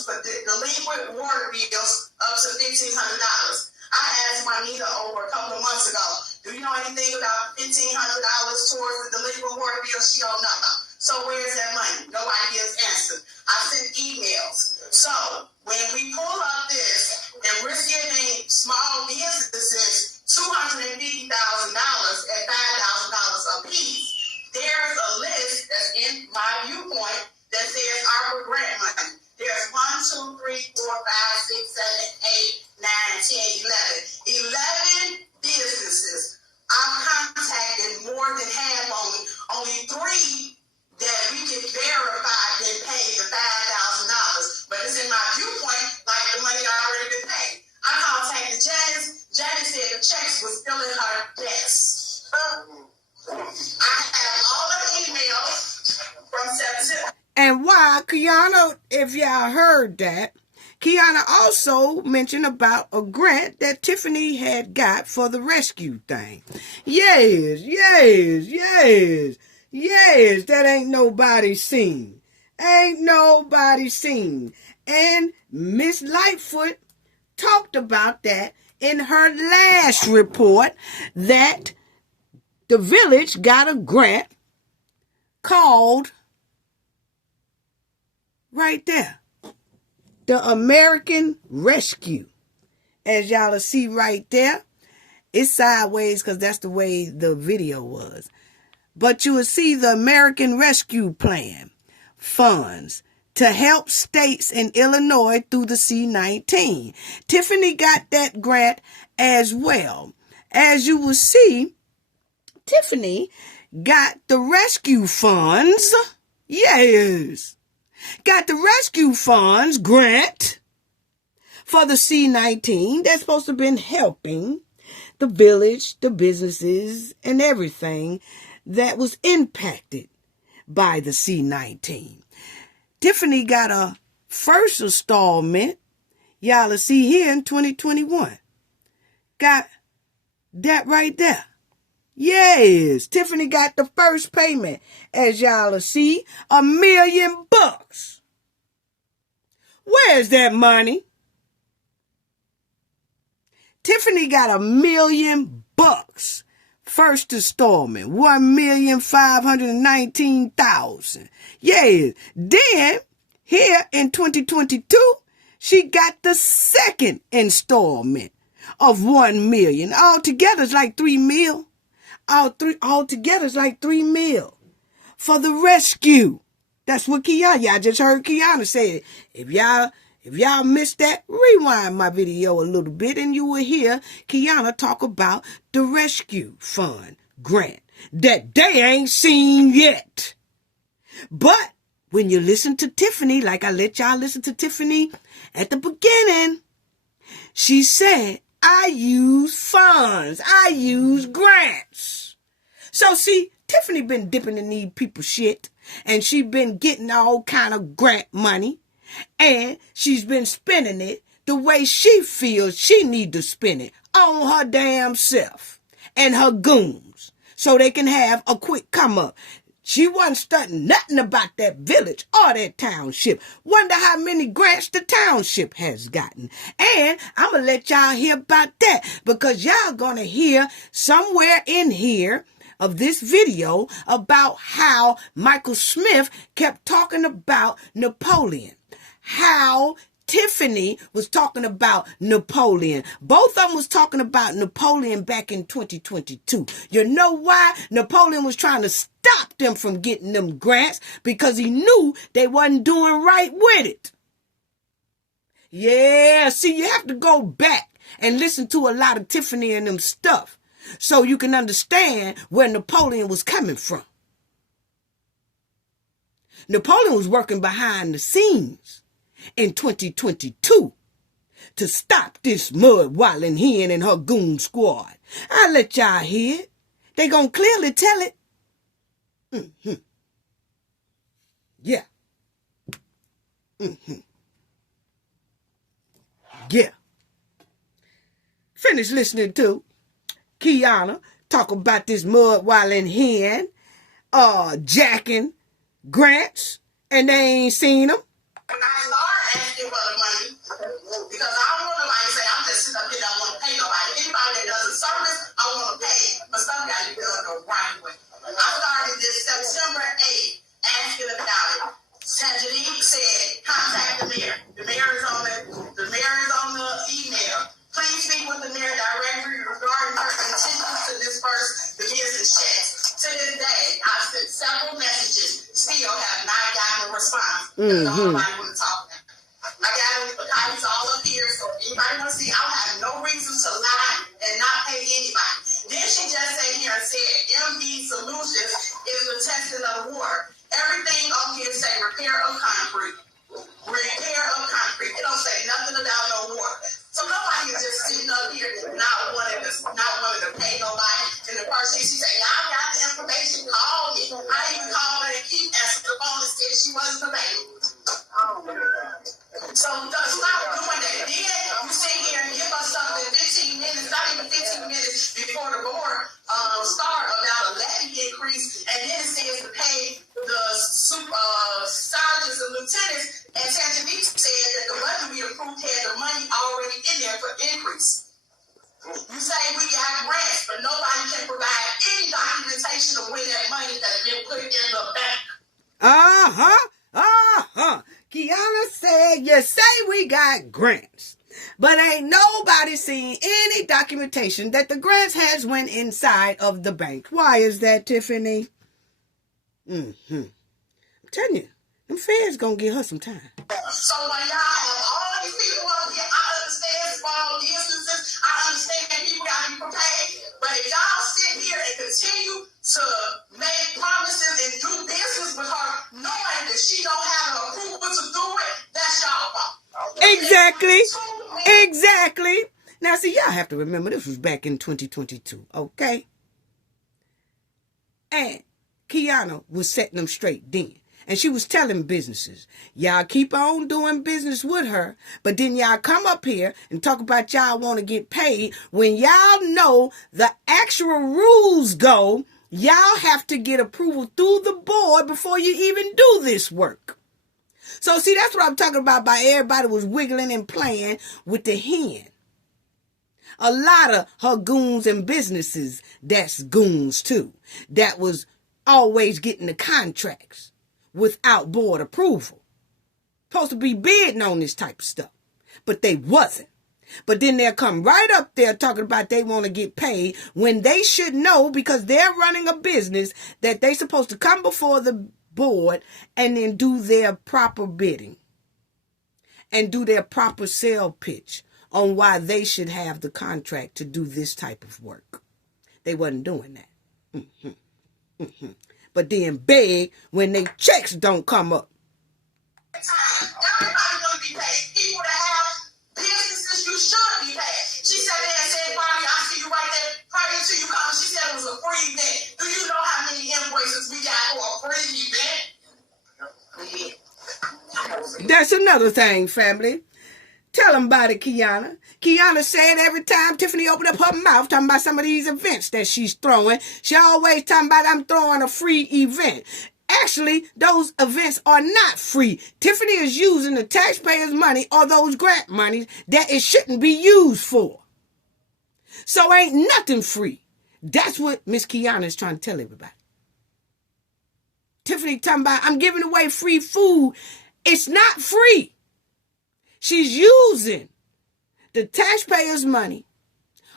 for delinquent water bills, up to $1,500. I asked Juanita over a couple of months ago, do you know anything about $1,500 towards the delinquent water bill? She don't know. So where's that money? Nobody has answered. I sent emails. So when we pull up this, and we're giving small businesses $250,000 at $5,000 a piece, there's a list that's in my viewpoint that says ARPA grant money. There's 1, 2, 3, 4, 5, 6, 7, 8, 9, 10, 11. 11 businesses. I've contacted more than half only 3 that we can verify can pay the $5,000. But it's in my viewpoint like the money already been paid. I contacted Janice. Janice said the checks were still in her desk. I have all the emails from September. And why, Kiana, if y'all heard that, Kiana also mentioned about a grant that Tiffany had got for the rescue thing. Yes, that ain't nobody seen. Ain't nobody seen. And Miss Lightfoot talked about that in her last report, that the village got a grant called, right there, the American Rescue. As y'all will see right there, it's sideways because that's the way the video was. But you will see the American Rescue Plan funds to help states in Illinois through the C-19. Tiffany got that grant as well. As you will see, Tiffany got the rescue funds. Yes. Got the rescue funds grant for the C-19. That's supposed to have been helping the village, the businesses, and everything that was impacted by the C-19. Tiffany got a first installment, y'all will see here in 2021. Got that right there. Yes, Tiffany got the first payment, as y'all will see, $1 million. Where's that money? Tiffany got $1 million. First installment, $1,519,000. Yes. Then, here in 2022, she got the second installment of $1 million. Altogether, it's like $3 million. Altogether, it's like $3 million for the rescue. That's what y'all just heard Kiana say. If If y'all missed that, rewind my video a little bit and you will hear Kiana talk about the rescue fund grant that they ain't seen yet. But when you listen to Tiffany, like I let y'all listen to Tiffany at the beginning, she said, I use funds. I use grants. So see, Tiffany been dipping in these people's shit, and she been getting all kind of grant money, and she's been spending it the way she feels she need to spend it on her damn self and her goons so they can have a quick come up. She wasn't studying nothing about that village or that township. Wonder how many grants the township has gotten. And I'm going to let y'all hear about that because y'all going to hear somewhere in here of this video about how Michael Smith kept talking about Napoleon. How Tiffany was talking about Napoleon. Both of them was talking about Napoleon back in 2022. You know why? Napoleon was trying to stop them from getting them grants because he knew they wasn't doing right with it. Yeah, see, you have to go back and listen to a lot of Tiffany and them stuff so you can understand where Napoleon was coming from. Napoleon was working behind the scenes in 2022 to stop this mud-walling hen and her goon squad. I'll let y'all hear it. They gonna clearly tell it. Yeah. Yeah. Finish listening to Kiana talk about this mud-walling hen jacking grants and they ain't seen them. When I start asking for the money, because I don't want nobody to say, I'm just sitting up here, don't want to pay nobody. Anybody that does a service, I want to pay. But stuff got to be done the right way. I started this September 8th asking about it. Angelique said, contact the mayor. The mayor is on the email. Please speak with the mayor directly regarding her intentions to disperse the business checks. To this day, I've sent several messages, still have not gotten a response. Nobody want to talk to me. I got copies all up here, so anybody want to see, I don't have no reason to lie and not pay anybody. Then she just sat here and said, MD Solutions is the testing of water. Everything on here say repair of concrete. Repair of concrete. It don't say nothing about no water. So nobody is just sitting up here not wanting to pay nobody. And the person, she said, y'all got the information, call me. I even called her and keep answering the phone and said she wasn't available. So stop doing that. Then you sit here and give us something 15 minutes, not even 15 minutes before the board start about a levy increase, and then it says to pay the sergeants and lieutenants, and Angelique said that the budget we approved had the money already in there for increase. You say we got grants, but nobody can provide any documentation of where that money has been put in the bank. Kiana said, you say we got grants, but ain't nobody seen any documentation that the grants has went inside of the bank. Why is that, Tiffany? I'm telling you, them feds gonna give her some time. So when y'all have all these people up here, I understand small businesses, I understand people gotta be prepared, but if y'all sit here and continue to make promises and do business with her, knowing that she don't have the approval to do it, that's y'all fault. Exactly. Now, see, y'all have to remember this was back in 2022, okay? And Kiana was setting them straight then. And she was telling businesses, y'all keep on doing business with her, but then y'all come up here and talk about y'all want to get paid when y'all know the actual rules go, y'all have to get approval through the board before you even do this work. So see, that's what I'm talking about by everybody was wiggling and playing with the hen. A lot of her goons and businesses, that's goons too, that was always getting the contracts without board approval. Supposed to be bidding on this type of stuff, but they wasn't. But then they'll come right up there talking about they want to get paid when they should know, because they're running a business, that they supposed to come before the board and then do their proper bidding. and do their proper sale pitch on why they should have the contract to do this type of work. They wasn't doing that. But then beg when they checks don't come up. Everybody's going to be paid. People that have businesses, you should be paid. She said there and said, Bobby, I see you right there. Prior to you coming, she said it was a free event. Do you know how many invoices we got for a free event? That's another thing, family. Tell them about it, Kiana. Kiana said every time Tiffany opened up her mouth talking about some of these events that she's throwing, she always talking about, I'm throwing a free event. Actually, those events are not free. Tiffany is using the taxpayers' money or those grant monies that it shouldn't be used for. So ain't nothing free. That's what Miss Kiana is trying to tell everybody. Tiffany talking about, I'm giving away free food. It's not free. She's using the taxpayers' money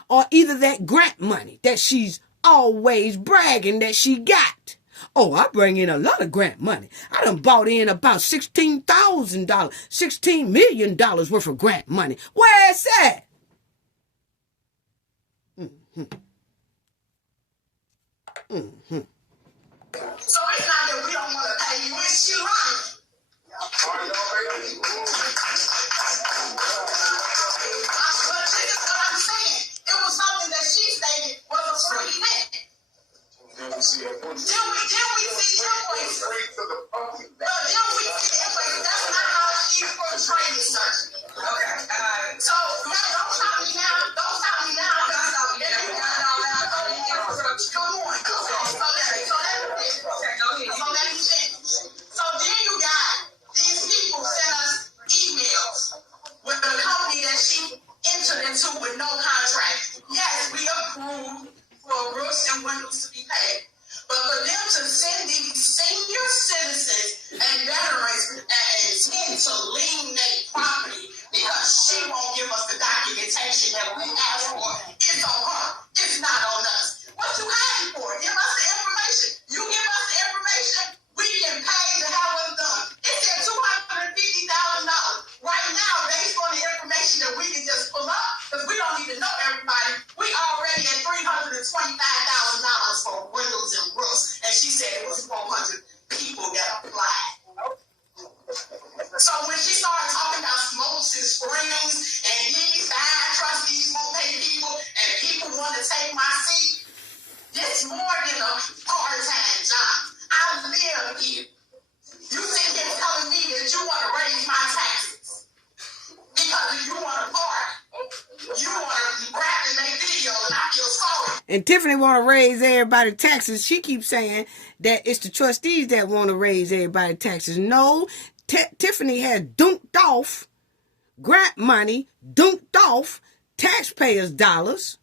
or either that grant money that she's always bragging that she got. Oh, I bring in a lot of grant money. I done bought in about $16,000, $16 million worth of grant money. Where's that? So it's not that we don't want to pay you, it's she lying. But this is what I'm saying. It was something that she stated was a free event. Then we see invoices. Free to the public. But then we see invoices. That's not how she portrayed it, sir. Okay. So don't stop me now. Don't stop me now. Come on. So let me finish. So then you got these people send us emails with a company that she entered into with no contract. Yes, we approved for roofs and windows to be paid. But for them to send these senior citizens and veterans and intend to lien their property because she won't give us the documentation that we asked for, it's on her. It's not on us. What you asking for? Give us the information. You give us the information, we get paid to have us done. It said $250,000. Right now, based on the information that we can just pull up, because we don't even know everybody, we already at $325,000 for windows and roofs. And she said it was 400 people that applied. So when she started talking about smokes and springs, and these 5 trustees won't pay people, and people want to take my seat, it's more than a part-time job. I live here. You sit here telling me that you want to raise my taxes because you want to party. You want to rap and make videos, and I feel sorry. And Tiffany want to raise everybody's taxes. She keeps saying that it's the trustees that want to raise everybody's taxes. No, Tiffany has dunked off grant money, dunked off taxpayers' dollars.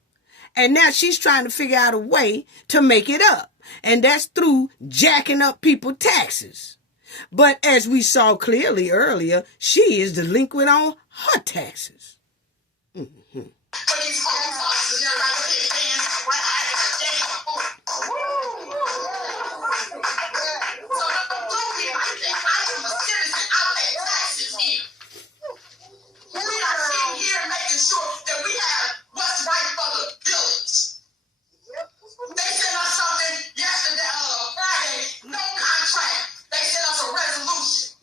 And now she's trying to figure out a way to make it up. And that's through jacking up people's taxes. But as we saw clearly earlier, she is delinquent on her taxes. For these phone calls, you're like, okay, man, when I had a day before. So don't do me like that. I am a citizen. I pay taxes here. We are sitting here making sure that we have what's right for the village. They sent us something yesterday, Friday, no contract. They sent us a resolution.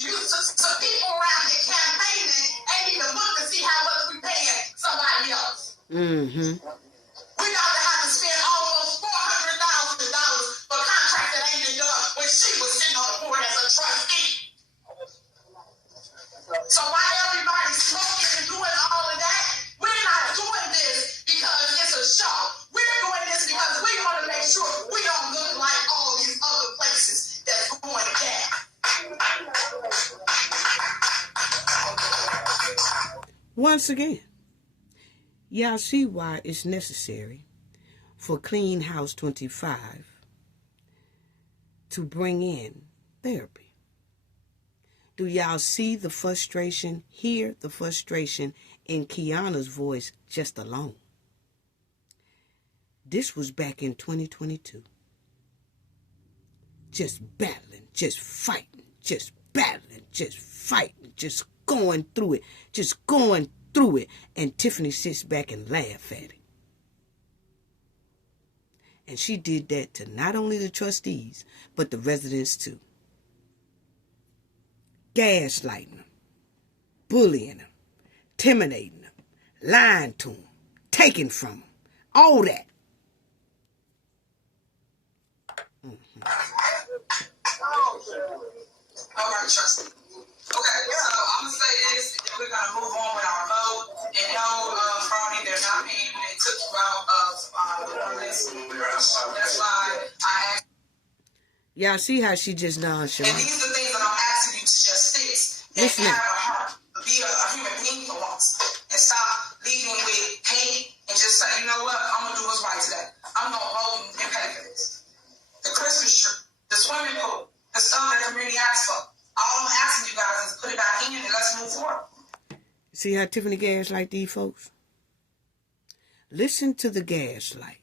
So people around here campaigning ain't even look to see how much we paying somebody else. We got to have to spend almost $400,000 for contract that ain't been done when she was sitting on the board as a trustee. So while everybody's smoking and doing all of that, we're not doing this because it's a show. We're doing this because we want to make sure we don't look like all these other places that's going down. Once again, y'all see why it's necessary for Clean House 25 to bring in therapy. Do y'all see the frustration, hear the frustration in Kiana's voice just alone? This was back in 2022. Just battling, just fighting, just battling, just fighting, just going through it, just going through it. And Tiffany sits back and laughs at it. And she did that to not only the trustees, but the residents too. Gaslighting them, bullying them, intimidating them, lying to them, taking from them, all that. All right, trustee. Okay, so I'm gonna say this, and then we're gonna move on with our vote. And no, Fraudy, they're not paying you. They took you out of the list. So that's why I asked. Y'all see how she just nonchalant. And these are the things that I'm asking you to just fix. And have a heart. Be a human being for once. And stop leading with hate and just say, you know what, I'm gonna do what's right today. I'm gonna vote and pay for this. The Christmas tree, the swimming pool, the stuff that the community asked for. All I'm asking you guys is put it back in and let's move forward. See how Tiffany gaslight these folks? Listen to the gaslight.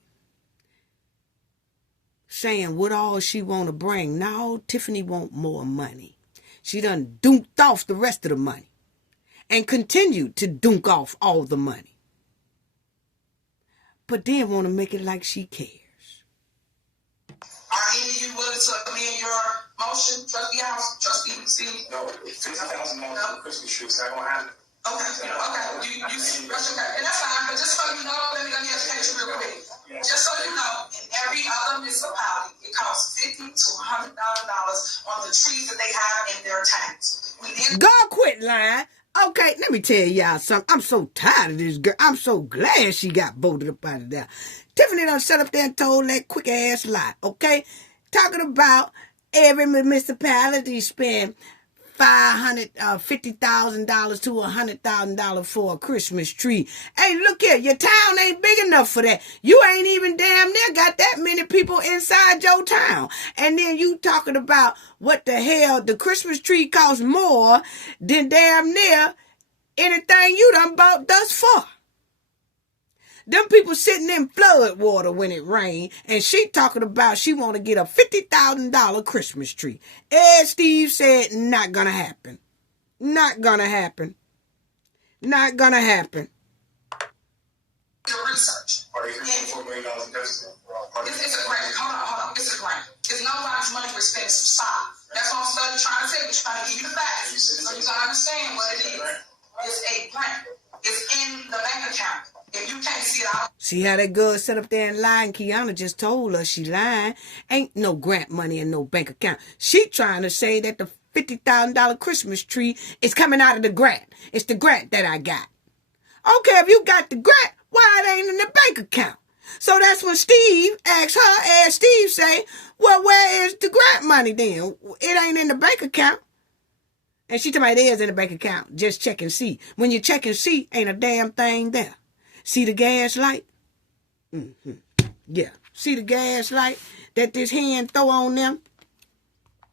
Saying what all she want to bring. No, Tiffany want more money. She done dunked off the rest of the money. And continued to dunk off all the money. But then want to make it like she cares. Are any of you willing to amend your motion, Trustee House, Trustee Steve? No, $50,000 for Christmas tree is not going to happen. Okay. That's okay. And that's fine, but just so you know, let me educate you real quick. Yeah. Just so you know, in every other municipality, it costs $50,000 to $100,000 on the trees that they have in their towns. God quit lying. Okay, let me tell y'all something. I'm so tired of this girl. I'm so glad she got voted up out of there. Tiffany done sat up there and told that quick ass lie, okay? Talking about every municipality spend $50,000 to $100,000 for a Christmas tree. Hey, look here, your town ain't big enough for that. You ain't even damn near got that many people inside your town. And then you talking about what the hell, the Christmas tree costs more than damn near anything you done bought thus far. Them people sitting in flood water when it rained, and she talking about she want to get a $50,000 Christmas tree. Ed Steve said, not gonna happen. Not gonna happen. Not gonna happen. Your research. Are you $4 million in deficit? It's a grant. Hold on. It's a grant. It's nobody's money we're spending. Stop. That's what I'm trying to tell you. Trying to give you the facts. So you can understand what it is. It's a grant. It's in the bank account. If you can't see it out. See how that girl sat up there and lied, and Kiana just told us she lying. Ain't no grant money in no bank account. She trying to say that the $50,000 Christmas tree is coming out of the grant. It's the grant that I got. Okay, if you got the grant, why it ain't in the bank account? So that's when Steve asked her, and Steve say, well, where is the grant money then? It ain't in the bank account. And she told me it is in the bank account. Just check and see. When you check and see, ain't a damn thing there. See the gaslight? Yeah. See the gaslight that this hand throw on them?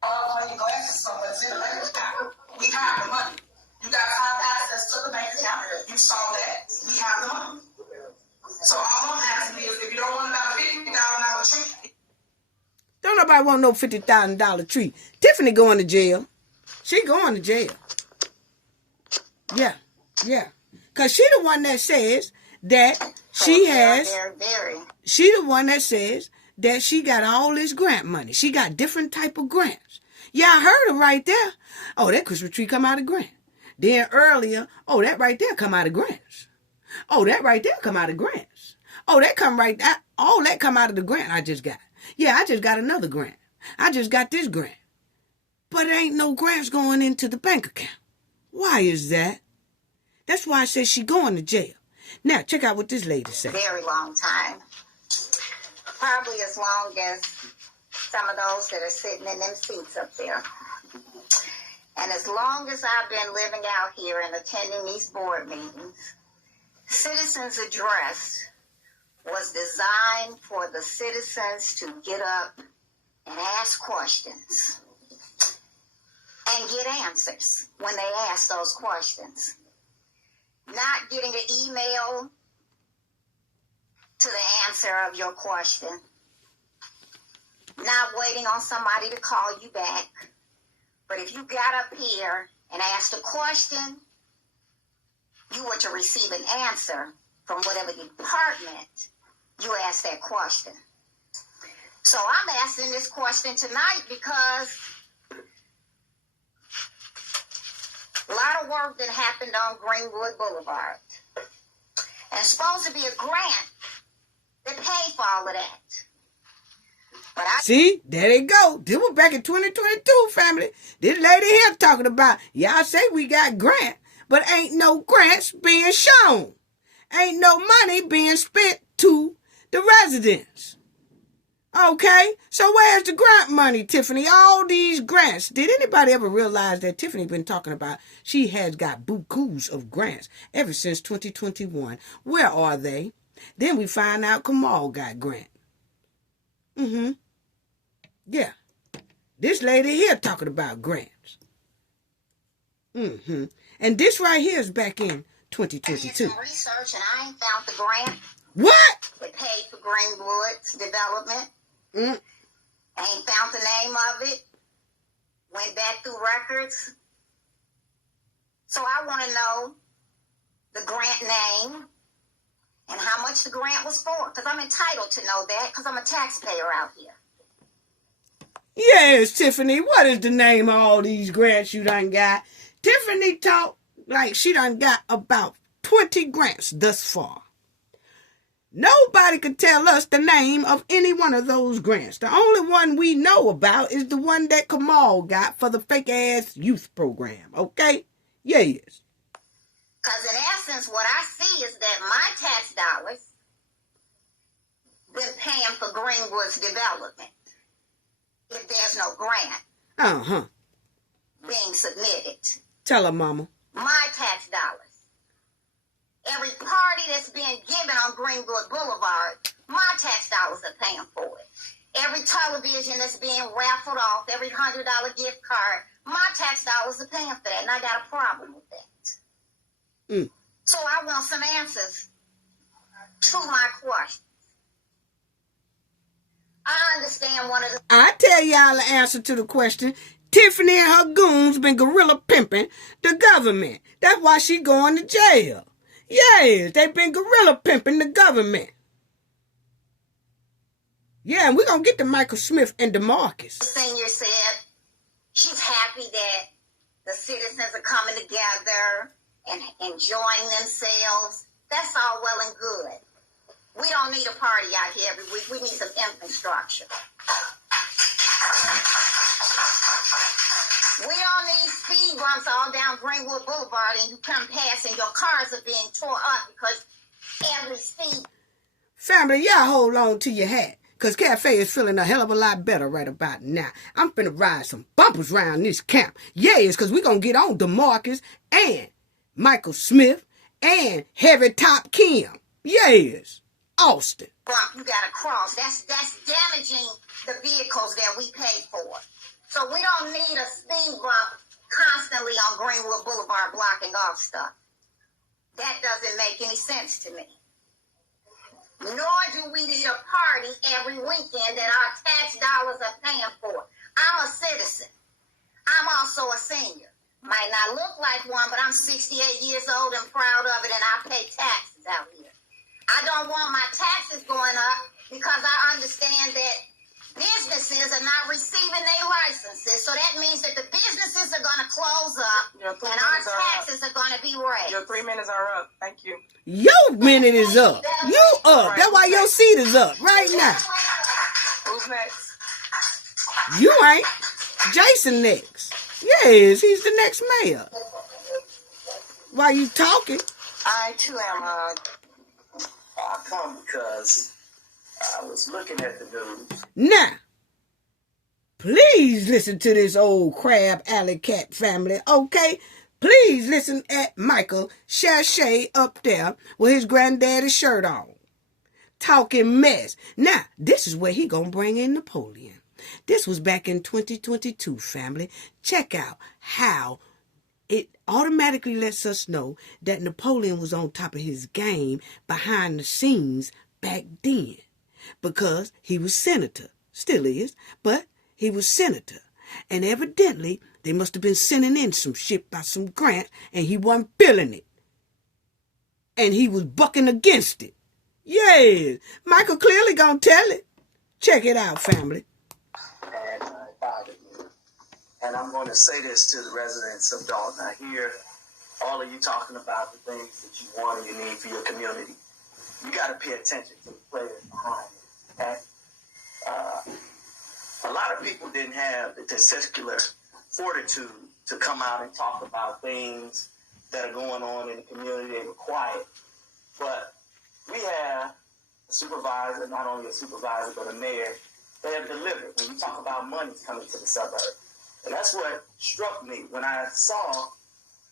Your glasses, so it's in the bank account. We have the money. You guys have access to the bank account. You saw that. We have the money. So all I'm asking is, if you don't want about a $50,000 tree. Don't nobody want no $50,000 tree. Tiffany going to jail. She going to jail. Yeah. Because she the one that says that she the one that says that she got all this grant money. She got different type of grants. Yeah, I heard her right there. Oh, that Christmas tree come out of grant. Then earlier, oh, that right there come out of grants. Oh, that right there come out of grants. Oh, that come all that come out of the grant I just got. Yeah, I just got another grant. I just got this grant. But there ain't no grants going into the bank account. Why is that? That's why I said she going to jail. Now, check out what this lady said. Very long time. Probably as long as some of those that are sitting in them seats up there. And as long as I've been living out here and attending these board meetings, Citizens Address was designed for the citizens to get up and ask questions and get answers when they ask those questions. Not getting an email to the answer of your question. Not waiting on somebody to call you back. But if you got up here and asked a question, you were to receive an answer from whatever department you asked that question. So I'm asking this question tonight because a lot of work that happened on Greenwood Boulevard. And it's supposed to be a grant that paid for all of that. But See, there they go. This was back in 2022, family. This lady here talking about, y'all say we got grant, but ain't no grants being shown. Ain't no money being spent to the residents. Okay, so where's the grant money, Tiffany? All these grants. Did anybody ever realize that Tiffany been talking about she has got bukus of grants ever since 2021? Where are they? Then we find out Kamal got grant. Yeah. This lady here talking about grants. And this right here is back in 2022. I did some research and I ain't found the grant. What? That paid for Greenwood's development. I ain't found the name of it. Went back through records. So I want to know the grant name and how much the grant was for. Because I'm entitled to know that because I'm a taxpayer out here. Yes, Tiffany, what is the name of all these grants you done got? Tiffany talked like she done got about 20 grants thus far. Nobody could tell us the name of any one of those grants. The only one we know about is the one that Kamal got for the fake-ass youth program, okay? Yes. Because in essence, what I see is that my tax dollars been paying for Greenwood's development. If there's no grant being submitted. Tell her, Mama. My tax dollars. Every party that's being given on Greenwood Boulevard, my tax dollars are paying for it. Every television that's being raffled off, every $100 gift card, my tax dollars are paying for that, and I got a problem with that. So I want some answers to my question. I understand one of the... I tell y'all the answer to the question. Tiffany and her goons been gorilla pimping the government. That's why she going to jail. Yes, they been gorilla pimping the government. Yeah, and we're going to get to Michael Smith and DeMarcus. The senior said she's happy that the citizens are coming together and enjoying themselves. That's all well and good. We don't need a party out here every week. We need some infrastructure. We don't need speed bumps all down Greenwood Boulevard and you come past and your cars are being tore up because every speed... Family, y'all hold on to your hat. Because Cafe is feeling a hell of a lot better right about now. I'm finna ride some bumpers around this camp. Yes, because we're going to get on DeMarcus and Michael Smith and Heavy Top Kim. Yes. Austin. Bump you gotta cross. That's damaging the vehicles that we pay for. So we don't need a speed bump constantly on Greenwood Boulevard blocking off stuff. That doesn't make any sense to me. Nor do we need a party every weekend that our tax dollars are paying for. I'm a citizen. I'm also a senior. Might not look like one, but I'm 68 years old and proud of it, and I pay taxes out here. I don't want my taxes going up because I understand that businesses are not receiving their licenses. So that means that the businesses are going to close up and our taxes are going to be raised. Your 3 minutes are up. Thank you. Your minute is up. You up. That's why your seat is up right now. Who's next? You ain't. Jason next. Yes, he's the next mayor. While you talking? I too am I come because I was looking at the news. Now, please listen to this old crab alley cat family, okay? Please listen at Michael Sachet up there with his granddaddy's shirt on. Talking mess. Now, this is where he gonna bring in Napoleon. This was back in 2022, family. Check out how it automatically lets us know that Napoleon was on top of his game behind the scenes back then. Because he was senator. Still is, but he was senator. And evidently, They must have been sending in some shit by some grant, and he wasn't feeling it. And he was bucking against it. Yes, Michael clearly gonna tell it. Check it out, family. And it bothered me. And I'm going to say this to the residents of Dalton. I hear all of you talking about the things that you want and you need for your community. You got to pay attention to the players behind it. Okay? A lot of people didn't have the testicular fortitude to come out and talk about things that are going on in the community. They were quiet. But we have a supervisor, not only a supervisor, but a mayor. They have delivered. When you talk about money coming to the suburbs. And that's what struck me when I saw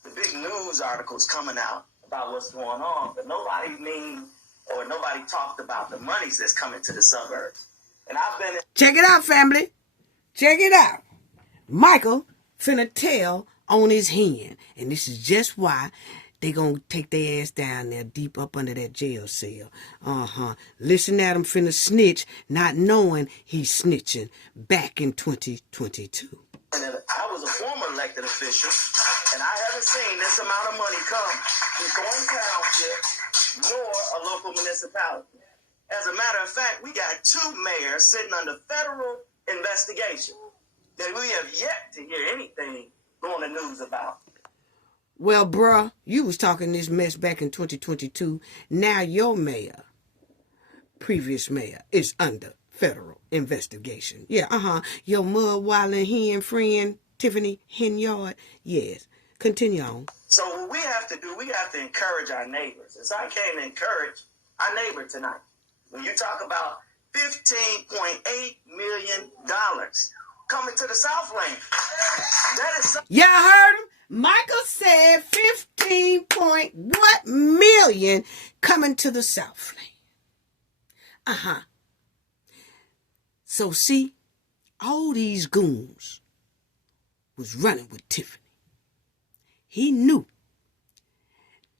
the big news articles coming out about what's going on. But nobody talked about the monies that's coming to the suburbs. And I've been... Check it out, family. Check it out. Michael finna tell on his hen. And this is just why they gonna take their ass down there deep up under that jail cell. Listen at him finna snitch, not knowing he's snitching back in 2022. And I was a former elected official, and I haven't seen this amount of money come from Thornton Township nor a local municipality. As a matter of fact, we got 2 mayors sitting under federal investigation that we have yet to hear anything on the news about. Well, bruh, you was talking this mess back in 2022. Now your mayor, previous mayor, is under federal investigation. Yeah, Your mud wilding hen friend, Tiffany Henyard. Yes. Continue on. So what we have to do, we have to encourage our neighbors. And so I came to encourage our neighbor tonight. When you talk about $15.8 million coming to the South Lane, that is y'all heard him? Michael said 15 point what million coming to the South Lane. So see, all these goons was running with Tiffany. He knew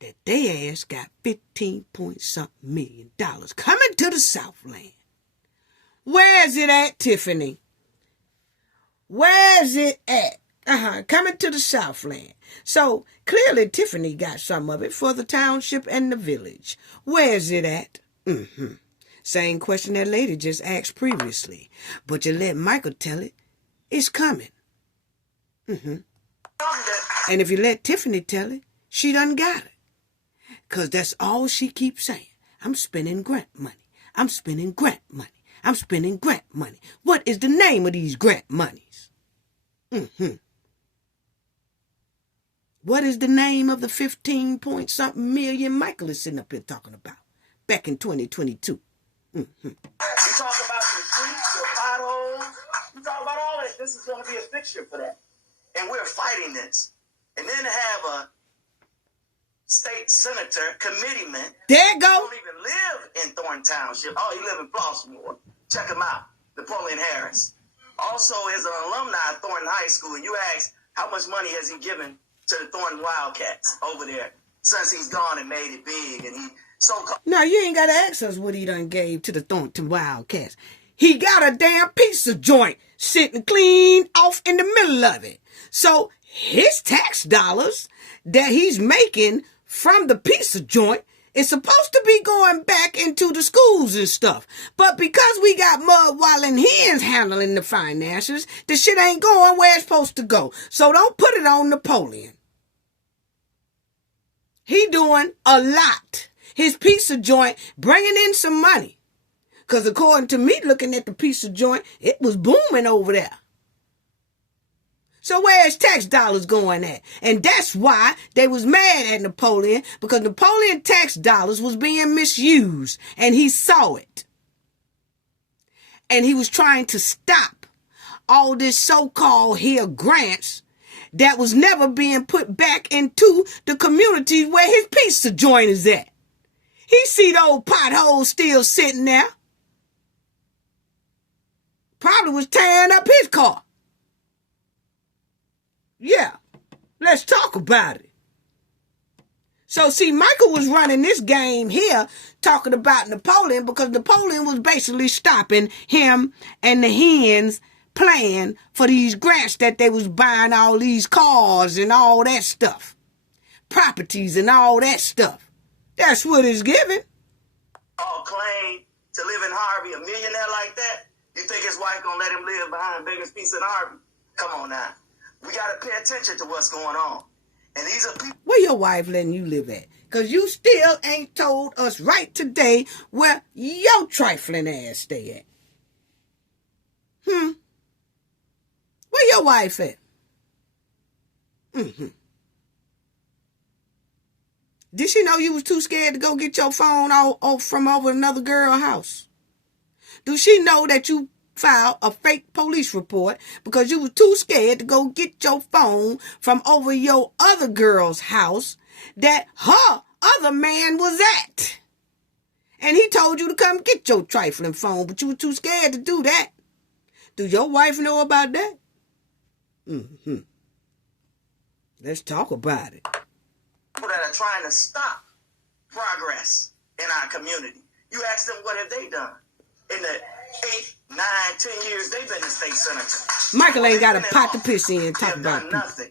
that they ass got 15 point something million dollars coming to the Southland. Where's it at, Tiffany? Where's it at? Coming to the Southland. So clearly Tiffany got some of it for the township and the village. Where's it at? Same question that lady just asked previously. But you let Michael tell it, it's coming. And if you let Tiffany tell it, she done got it. Because that's all she keeps saying. I'm spending grant money. I'm spending grant money. I'm spending grant money. What is the name of these grant monies? What is the name of the 15 point something million Michael is sitting up here talking about back in 2022? You talk about the streets, the potholes. You talk about all that. This is going to be a fixture for that. And we're fighting this. And then to have a state senator, committeeman. There you go. Don't even live in Thornton Township. Oh, he live in Baltimore. Check him out. Napoleon Harris. Also is an alumni of Thornton High School. And you ask, how much money has he given to the Thornton Wildcats over there since he's gone and made it big? And he so-called... Now, you ain't got to ask us what he done gave to the Thornton Wildcats. He got a damn pizza joint sitting clean off in the middle of it. So his tax dollars that he's making from the pizza joint is supposed to be going back into the schools and stuff. But because we got mud wilding hens handling the finances, the shit ain't going where it's supposed to go. So don't put it on Napoleon. He doing a lot. His pizza joint bringing in some money. Because according to me, looking at the pizza joint, it was booming over there. So where's tax dollars going at? And that's why they was mad at Napoleon, because Napoleon tax dollars was being misused, and he saw it. And he was trying to stop all this so-called here grants that was never being put back into the communities where his pizza joint is at. He see those potholes still sitting there. Probably was tearing up his car. Yeah, let's talk about it. So, see, Michael was running this game here talking about Napoleon because Napoleon was basically stopping him and the hens plan for these grants that they was buying all these cars and all that stuff. Properties and all that stuff. That's what it's giving. All claim to live in Harvey, a millionaire like that? You think his wife gonna let him live behind Beggar's Pizza in Harvey? Come on now. We gotta pay attention to what's going on. And these are people. Where your wife letting you live at? Because you still ain't told us right today where your trifling ass stay at. Where your wife at? Did she know you was too scared to go get your phone from over another girl's house? Do she know that you filed a fake police report because you was too scared to go get your phone from over your other girl's house that her other man was at? And he told you to come get your trifling phone, but you were too scared to do that. Do your wife know about that? Let's talk about it. People that are trying to stop progress in our community. You ask them, what have they done? In the 8, 9, 10 years they've been the state senator. Michael ain't got a pot to piss in and talk about it. They've done nothing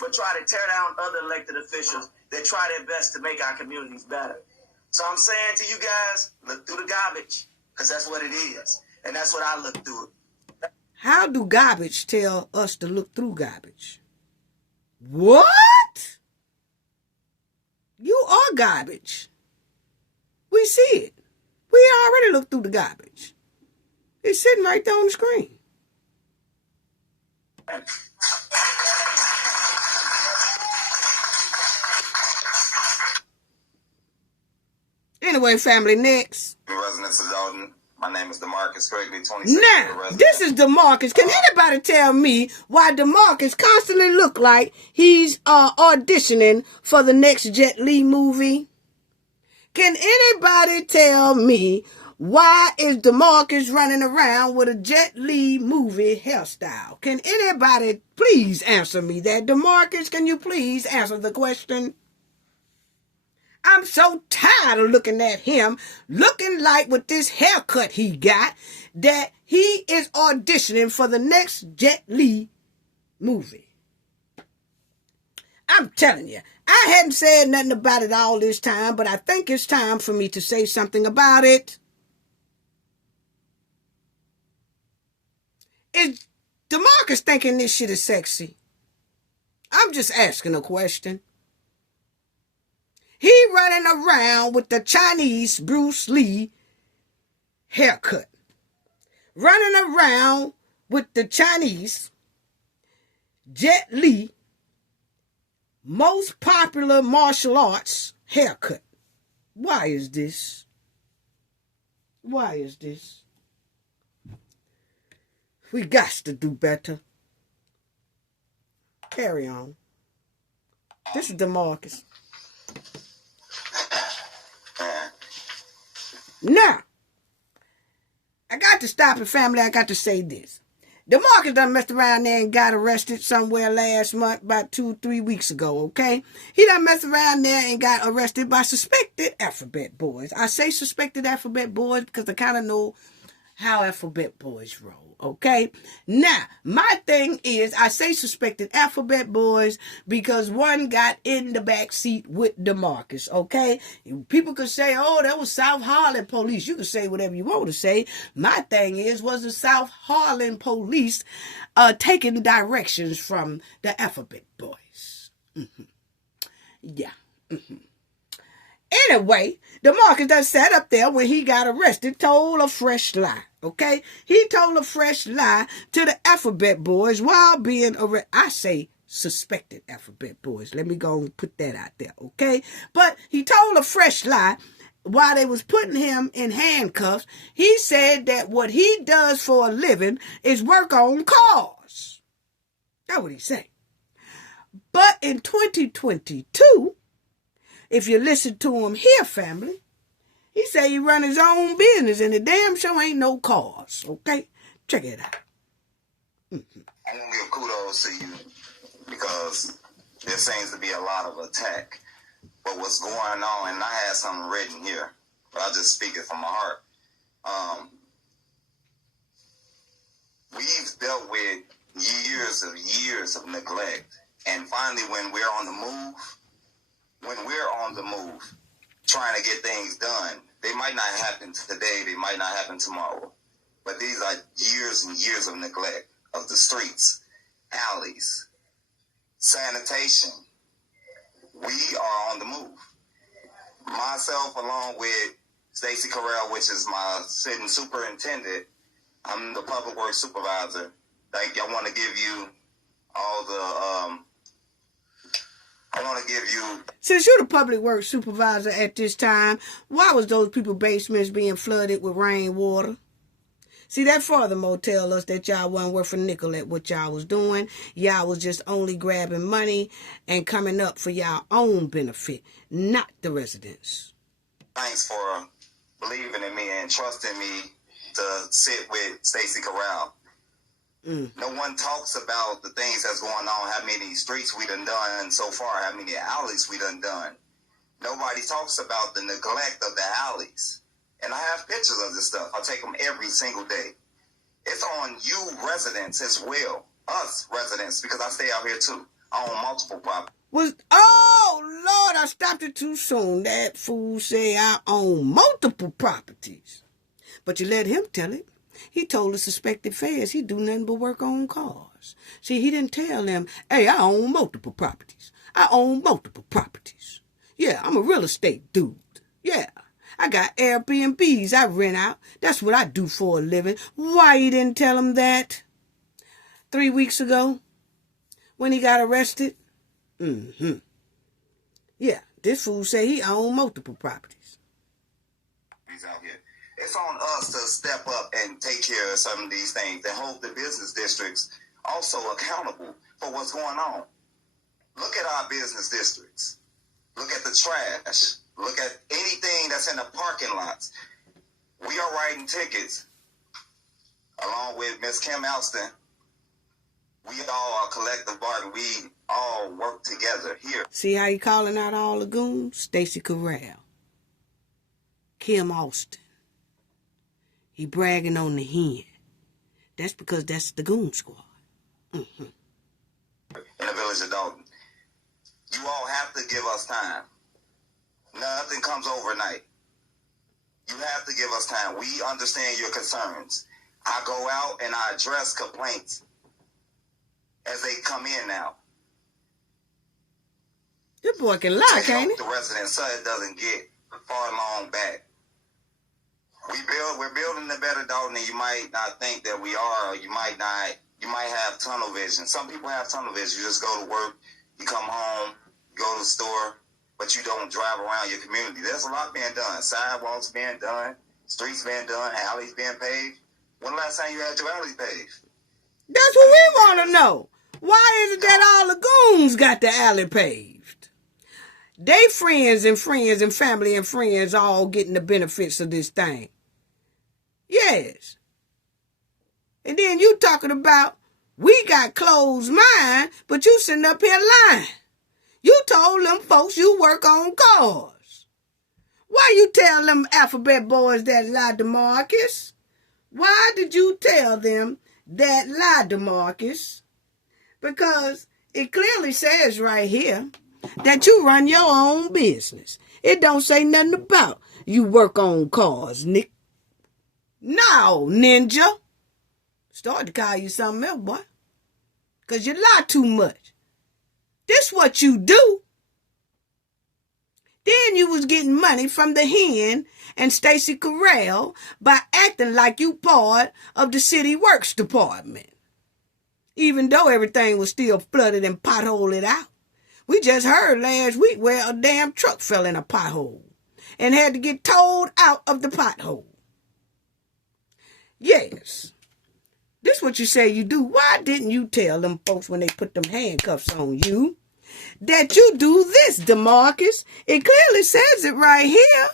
but try to tear down other elected officials that try their best to make our communities better. So I'm saying to you guys, look through the garbage, because that's what it is. And that's what I look through it. How do garbage tell us to look through garbage? What? You are garbage. We see it. We already looked through the garbage. It's sitting right there on the screen. Anyway, family, next. Residents of Dalton. My name is DeMarcus, correctly 26. Now, this is DeMarcus. Can anybody tell me why DeMarcus constantly look like he's auditioning for the next Jet Li movie? Can anybody tell me why is DeMarcus running around with a Jet Li movie hairstyle? Can anybody please answer me that? DeMarcus, can you please answer the question? I'm so tired of looking at him, looking like with this haircut he got, that he is auditioning for the next Jet Li movie. I'm telling you, I hadn't said nothing about it all this time, but I think it's time for me to say something about it. Is DeMarcus thinking this shit is sexy? I'm just asking a question. He running around with the Chinese Bruce Lee haircut. Running around with the Chinese Jet Li most popular martial arts haircut. Why is this? Why is this? We got to do better. Carry on. This is DeMarcus. Now, I got to stop it, family. I got to say this. DeMarcus done messed around there and got arrested somewhere last month, about 2-3 weeks ago, okay? He done messed around there and got arrested by suspected alphabet boys. I say suspected alphabet boys because I kind of know how alphabet boys roll, okay? Now, my thing is, I say suspected alphabet boys because one got in the back seat with DeMarcus, okay? People could say, oh, that was South Harlem police. You can say whatever you want to say. My thing is, was the South Harlem police taking directions from the alphabet boys? Yeah. Anyway, DeMarcus done sat up there when he got arrested, told a fresh lie, okay? He told a fresh lie to the alphabet boys while being arrested. I say suspected alphabet boys. Let me go and put that out there, okay? But he told a fresh lie while they was putting him in handcuffs. He said that what he does for a living is work on cars. That's what he said. But in 2022... if you listen to him here, family, he say he run his own business and the damn show ain't no cars, okay? Check it out. I'm going to give kudos to you because there seems to be a lot of attack. But what's going on, and I had something written here, but I'll just speak it from my heart. We've dealt with years of neglect. And finally, when we're on the move, trying to get things done, they might not happen today, they might not happen tomorrow. But these are years and years of neglect of the streets, alleys, sanitation. We are on the move. Myself, along with Stacey Carell, which is my sitting superintendent, I'm the public works supervisor. I want to give you all the, Since you're the public works supervisor at this time, why was those people's basements being flooded with rainwater? See, that furthermore tell us that y'all wasn't worth a nickel at what y'all was doing. Y'all was just only grabbing money and coming up for y'all own benefit, not the residents. Thanks for believing in me and trusting me to sit with Stacey Carell. No one talks about the things that's going on, how many streets we done so far, how many alleys we done. Nobody talks about the neglect of the alleys. And I have pictures of this stuff. I take them every single day. It's on you residents as well. Us residents, because I stay out here too. I own multiple properties. Oh, Lord, I stopped it too soon. That fool say I own multiple properties. But you let him tell it. He told the suspected feds he do nothing but work on cars. See, he didn't tell them, hey, I own multiple properties. I own multiple properties. Yeah, I'm a real estate dude. Yeah, I got Airbnbs I rent out. That's what I do for a living. Why he didn't tell him that 3 weeks ago when he got arrested? Yeah, this fool say he owned multiple properties. He's out here. It's on us to step up and take care of some of these things and hold the business districts also accountable for what's going on. Look at our business districts. Look at the trash. Look at anything that's in the parking lots. We are writing tickets along with Miss Kim Alston. We all are collective bargaining. We all work together here. See how he calling out all the goons? Stacey Carell, Kim Alston. He bragging on the hen. That's because that's the goon squad. In the village of Dalton. You all have to give us time. Nothing comes overnight. You have to give us time. We understand your concerns. I go out and I address complaints as they come in now. This boy can lie, can't he? The residents so it doesn't get far along back. We're building a better Dalton, and you might not think that we are, or you might not. You might have tunnel vision. Some people have tunnel vision. You just go to work, you come home, you go to the store, but you don't drive around your community. There's a lot being done. Sidewalks being done, streets being done, alleys being paved. When the last time you had your alleys paved? That's what we want to know. Why is it that all the goons got the alley paved? They friends and family and friends all getting the benefits of this thing. Yes. And then you talking about we got closed mind, but you sitting up here lying. You told them folks you work on cars. Why you tell them alphabet boys that lie, DeMarcus? Why did you tell them that lie, DeMarcus? Because it clearly says right here that you run your own business. It don't say nothing about you work on cars, Nick. No, ninja. Start to call you something else, boy. Because you lie too much. This what you do. Then you was getting money from the hen and Stacey Carell by acting like you part of the city works department. Even though everything was still flooded and potholed out. We just heard last week where a damn truck fell in a pothole and had to get towed out of the pothole. Yes. This what you say you do. Why didn't you tell them folks when they put them handcuffs on you that you do this, DeMarcus? It clearly says it right here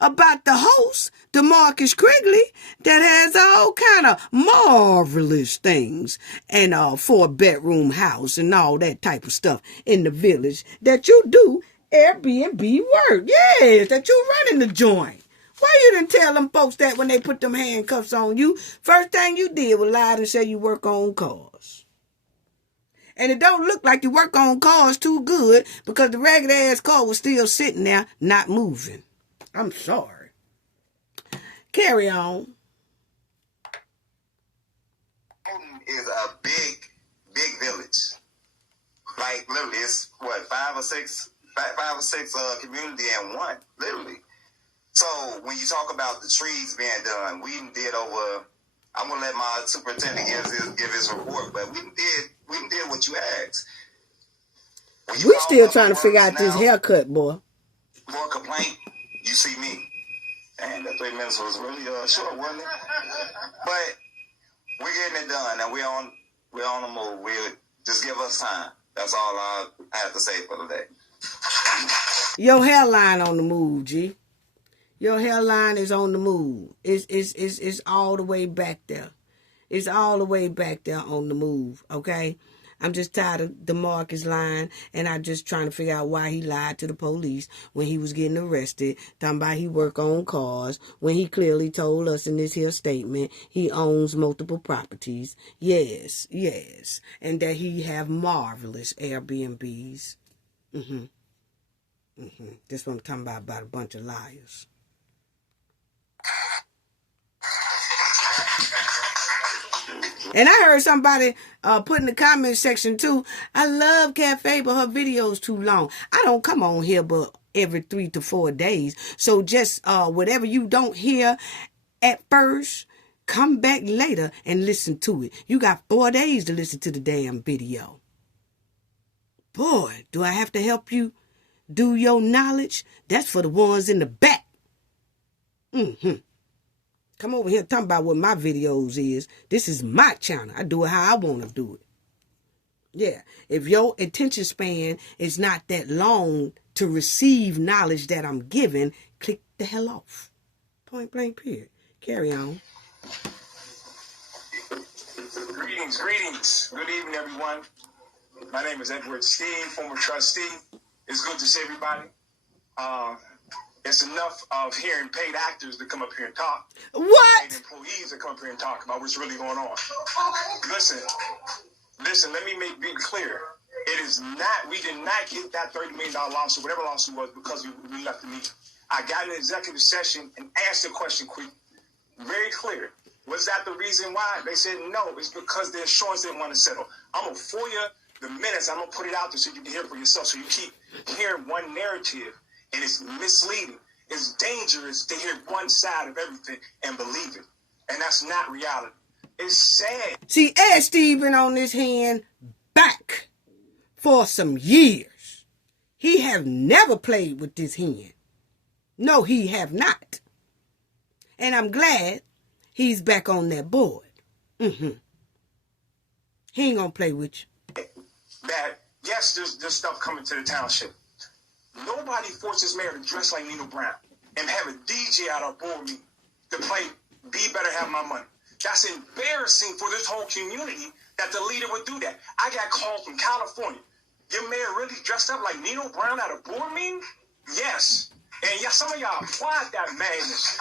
about the host, DeMarcus Quigley, that has all kind of marvelous things and a 4-bedroom house and all that type of stuff in the village that you do Airbnb work. Yes, that you running the joint. Why you didn't tell them folks that when they put them handcuffs on you? First thing you did was lie and say you work on cars. And it don't look like you work on cars too good because the ragged ass car was still sitting there not moving. I'm sorry. Carry on. Is a big village. Like literally, it's what five or six community in one. Literally. So when you talk about the trees being done, we did over. I'm gonna let my superintendent give his report, but we did what you asked. We still trying to figure out this haircut, boy. For a complaint, you see me, and the 3 minutes was really short, wasn't it? But we're getting it done, and we're on the move. We just give us time. That's all I have to say for today. Your hairline on the move, G. Your hairline is on the move. It's all the way back there. It's all the way back there on the move, okay? I'm just tired of DeMarcus lying, and I'm just trying to figure out why he lied to the police when he was getting arrested, talking about he work on cars, when he clearly told us in this here statement he owns multiple properties. Yes, and that he have marvelous Airbnbs. This what I'm talking about a bunch of liars. And I heard somebody put in the comment section too, I love Cafe, but her video's too long. I don't come on here but every 3 to 4 days. So just whatever you don't hear at first, come back later and listen to it. You got 4 days to listen to the damn video. Boy, do I have to help you do your knowledge? That's for the ones in the back. Come over here talking about what my videos is. This is my channel. I do it how I want to do it. Yeah. If your attention span is not that long to receive knowledge that I'm giving, click the hell off. Point blank period. Carry on. Greetings. Good evening, everyone. My name is Edward Steve, former trustee. It's good to see everybody. It's enough of hearing paid actors to come up here and talk. What? Paid employees to come up here and talk about what's really going on. Listen, let me be clear. It is not, we did not get that $30 million lawsuit, whatever lawsuit was, because we left the meeting. I got an executive session and asked the question quick, very clear. Was that the reason why? They said no, it's because the insurance didn't want to settle. I'm going to FOIA the minutes, I'm going to put it out there so you can hear it for yourself. So you keep hearing one narrative. And it's misleading. It's dangerous to hear one side of everything and believe it. And that's not reality. It's sad. See, Ed Steve been on this hand back for some years. He have never played with this hand. No, he have not. And I'm glad he's back on that board. He ain't gonna play with you. That, yes, there's stuff coming to the township. Nobody forces mayor to dress like Nino Brown and have a DJ at our board meeting to play Be Better Have My Money. That's embarrassing for this whole community that the leader would do that. I got calls from California. Your mayor really dressed up like Nino Brown at a board meeting? Yes. And yes, some of y'all applaud that madness.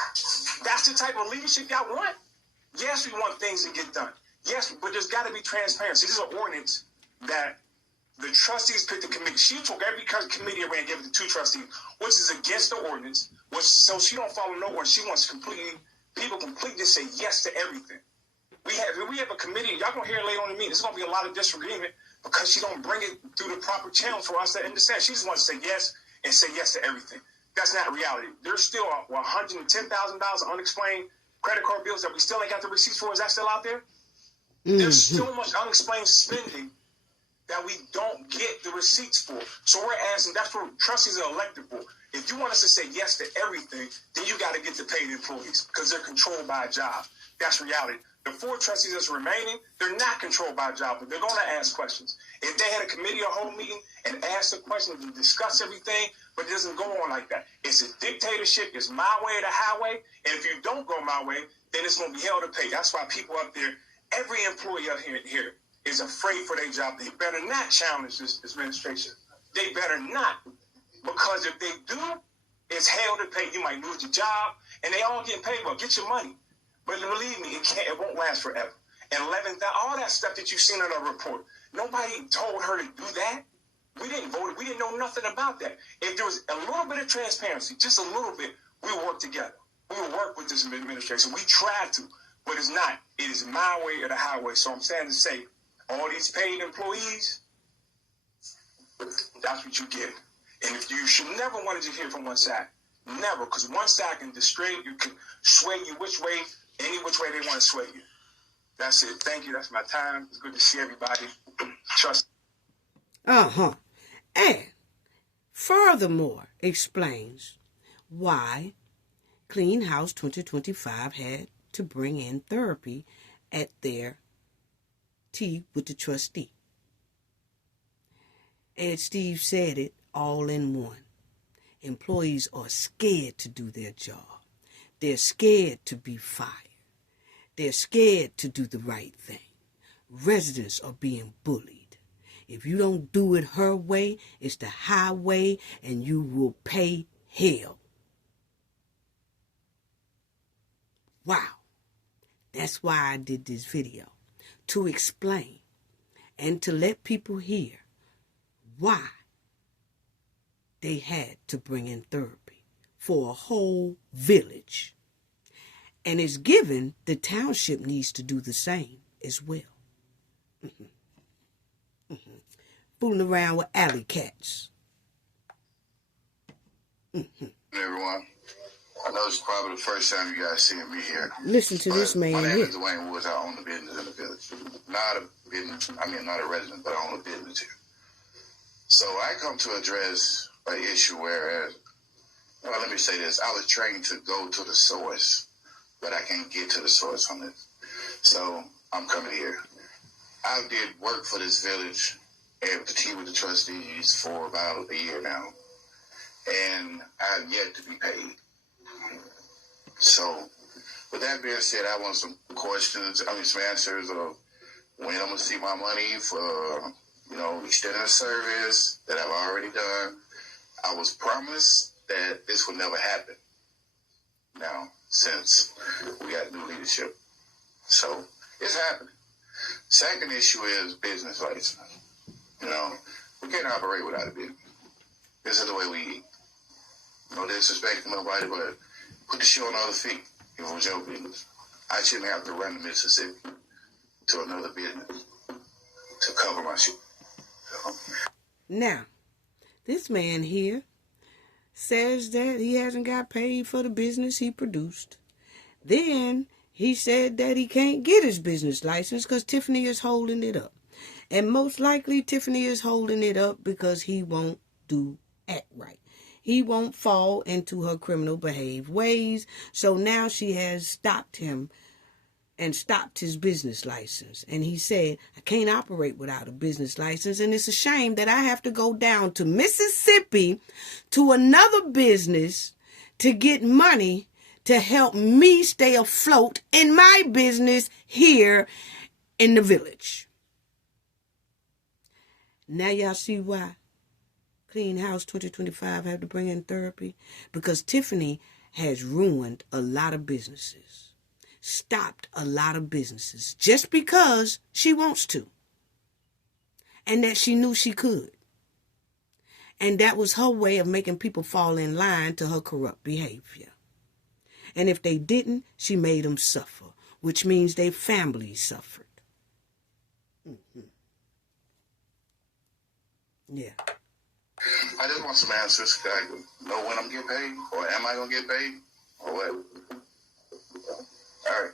That's the type of leadership y'all want? Yes, we want things to get done. Yes, but there's got to be transparency. This is an ordinance that the trustees picked the committee. She took every committee around and gave it to 2 trustees, which is against the ordinance, so she don't follow no one. She wants people completely say yes to everything. We have a committee, y'all gonna hear it later on in the meeting. There's gonna be a lot of disagreement because she don't bring it through the proper channel for us to understand. She just wants to say yes and say yes to everything. That's not reality. There's still $110,000 unexplained credit card bills that we still ain't got the receipts for. Is that still out there? There's so much unexplained spending that we don't get the receipts for. So we're asking, that's what trustees are elected for. If you want us to say yes to everything, then you got to get the paid employees because they're controlled by a job. That's reality. The 4 trustees that's remaining, they're not controlled by a job, but they're going to ask questions. If they had a committee or whole meeting and asked the questions and discuss everything, but it doesn't go on like that. It's a dictatorship. It's my way or the highway. And if you don't go my way, then it's going to be hell to pay. That's why people up there, every employee up here is afraid for their job. They better not challenge this administration. They better not. Because if they do, it's hell to pay. You might lose your job. And they all getting paid well. Get your money. But believe me, it won't last forever. And 11,000, all that stuff that you've seen in our report, nobody told her to do that. We didn't vote. We didn't know nothing about that. If there was a little bit of transparency, just a little bit, we would work together. We would work with this administration. We tried to, but it's not. It is my way or the highway. So I'm saying to say, all these paid employees, that's what you get. And if you should never want to just hear from one side. Never, because one side can stray, you can sway you which way, any which way they want to sway you. That's it. Thank you. That's my time. It's good to see everybody. Trust. And furthermore explains why Clean House 2025 had to bring in therapy at their tea with the trustee. Ed Steve said it all in one. Employees are scared to do their job. They're scared to be fired. They're scared to do the right thing. Residents are being bullied. If you don't do it her way, it's the highway, and you will pay hell. Wow. That's why I did this video. To explain and to let people hear why they had to bring in therapy for a whole village. And it's given the township needs to do the same as well. Fooling around with alley cats. Everyone, I know it's probably the first time you guys seeing me here. Listen to this man my name here. is Dwayne Woods. I own the business in the village. Not a business, not a resident, but I own a business here. So I come to address an issue where, well, let me say this. I was trained to go to the source, but I can't get to the source on this. So I'm coming here. I did work for this village at the tea with the trustees for about a year now, and I have yet to be paid. So with that being said, I want some questions, some answers of when I'm going to see my money for, extending the service that I've already done. I was promised that this would never happen now since we got new leadership. So it's happening. Second issue is business license. We can't operate without a business. This is the way we eat. No disrespect to nobody, but put the shoe on other feet if it was your business. I shouldn't have to run to Mississippi to another business to cover my shit. Now, this man here says that he hasn't got paid for the business he produced. Then he said that he can't get his business license because Tiffany is holding it up. And most likely Tiffany is holding it up because he won't act right. He won't fall into her criminal behaved ways. So now she has stopped him and stopped his business license. And he said, I can't operate without a business license. And it's a shame that I have to go down to Mississippi to another business to get money to help me stay afloat in my business here in the village. Now y'all see why Clean House 2025 have to bring in therapy? Because Tiffany has ruined a lot of businesses. Stopped a lot of businesses just because she wants to. And that she knew she could. And that was her way of making people fall in line to her corrupt behavior. And if they didn't, she made them suffer, which means their families suffered. Yeah. I just want some answers. Can I know when I'm getting paid? Or am I going to get paid? Or what? All right.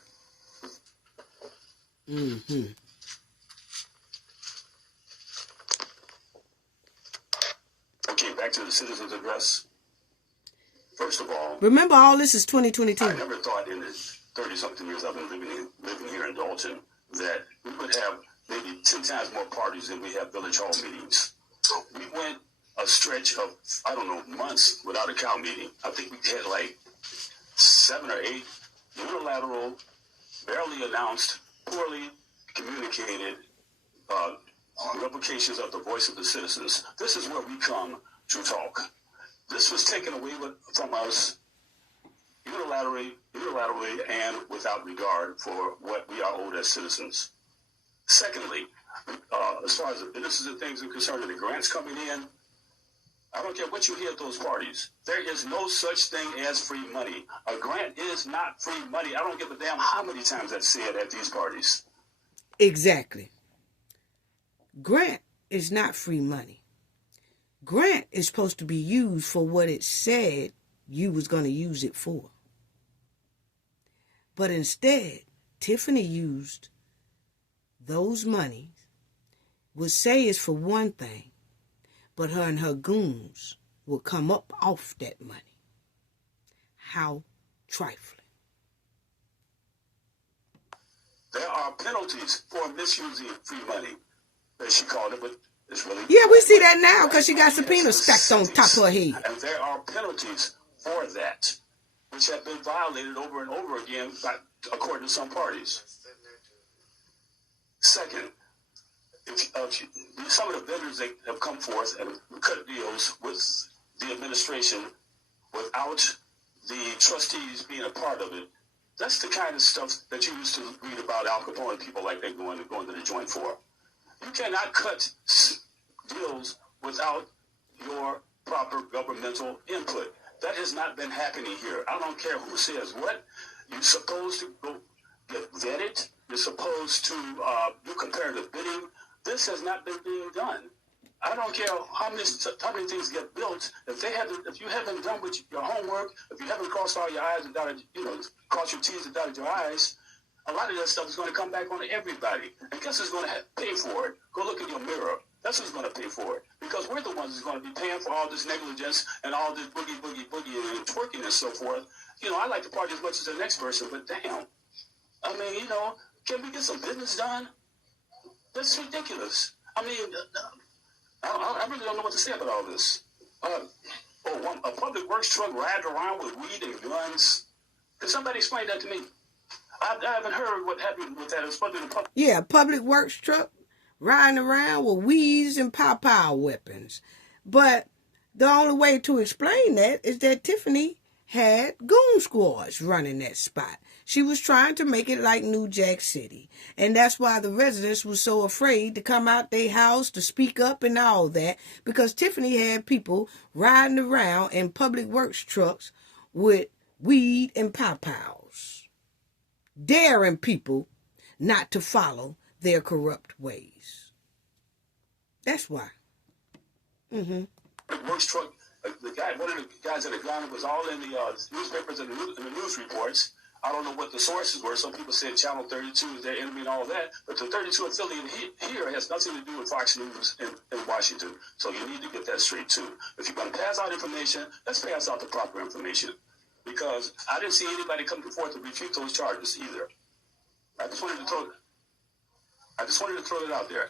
Okay, back to the citizens' address. First of all, remember, all this is 2022. I never thought in the 30-something years I've been living here in Dalton that we would have maybe 10 times more parties than we have village hall meetings. We went a stretch of, months without a cow meeting. I think we had like 7 or 8 unilateral, barely announced, poorly communicated replications of the voice of the citizens. This is where we come to talk. This was taken away from us unilaterally and without regard for what we are owed as citizens. Secondly, as far as the businesses and things are concerned, and the grants coming in, I don't care what you hear at those parties. There is no such thing as free money. A grant is not free money. I don't give a damn how many times that's said at these parties. Exactly. Grant is not free money. Grant is supposed to be used for what it said you was going to use it for. But instead, Tiffany used those monies, would say it's for one thing, but her and her goons will come up off that money. How trifling. There are penalties for misusing free money, as she called it, but it's really... Yeah, we see that now because she got subpoenas stacked on top of her head. And there are penalties for that, which have been violated over and over again, according to some parties. Second, some of the vendors that have come forth and cut deals with the administration without the trustees being a part of it, that's the kind of stuff that you used to read about Al Capone and people like that going to the joint for. You cannot cut deals without your proper governmental input. That has not been happening here. I don't care who says what. You're supposed to go get vetted. You're supposed to do comparative bidding. This has not been being done. I don't care how many things get built. If you haven't done your homework, if you haven't crossed all your I's and dotted, crossed your T's and dotted your I's, a lot of that stuff is going to come back on everybody. And guess who's going to pay for it? Go look in your mirror. That's who's going to pay for it. Because we're the ones who's going to be paying for all this negligence and all this boogie and twerking and so forth. I like to party as much as the next person, but damn. I mean, can we get some business done? That's ridiculous. I mean, I really don't know what to say about all this. A public works truck riding around with weed and guns. Can somebody explain that to me? I haven't heard what happened with that. It's probably the public. Yeah, public works truck riding around with weeds and pow weapons. But the only way to explain that is that Tiffany had goon squads running that spot. She was trying to make it like New Jack City. And that's why the residents were so afraid to come out their house to speak up and all that. Because Tiffany had people riding around in public works trucks with weed and pow-pows, daring people not to follow their corrupt ways. That's why. Works truck, one of the guys that had gone, it was all in the newspapers and the news reports. I don't know what the sources were. Some people said Channel 32 is their enemy and all that. But the 32 affiliate here has nothing to do with Fox News in Washington. So you need to get that straight, too. If you're going to pass out information, let's pass out the proper information. Because I didn't see anybody come forth to refute those charges either. I just wanted to throw it out there.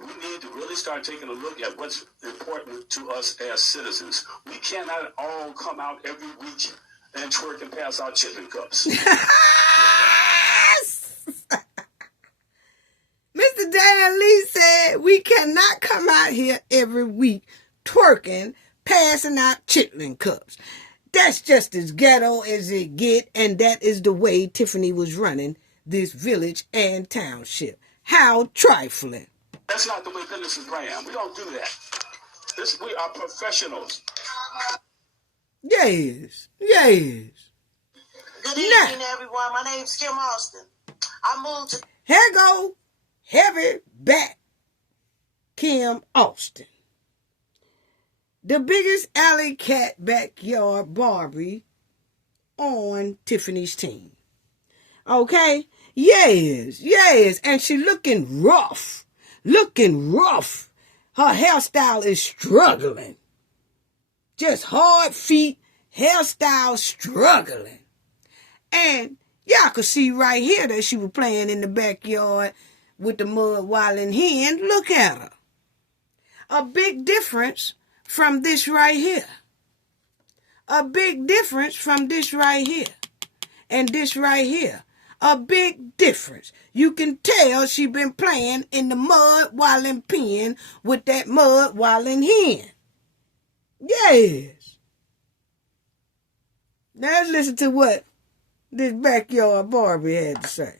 We need to really start taking a look at what's important to us as citizens. We cannot all come out every week and twerk and pass out chitlin cups. Mr. Dan Lee said we cannot come out here every week twerking, passing out chitlin cups. That's just as ghetto as it get, and that is the way Tiffany was running this village and township. How trifling. That's not the way business is ran. We don't do that. We are professionals. Yes. Good evening, everyone. My name's Kim Austin. I moved to... Here go heavy back Kim Austin. The biggest alley cat backyard Barbie on Tiffany's team. Okay? Yes. And she looking rough. Her hairstyle is struggling. Just hard feet, hairstyle struggling. And y'all could see right here that she was playing in the backyard with the mud wilding hen. Look at her. A big difference from this right here. A big difference from this right here. And this right here. A big difference. You can tell she been playing in the mud wilding pen with that mud wilding hen. Now let's listen to what this backyard Barbie had to say.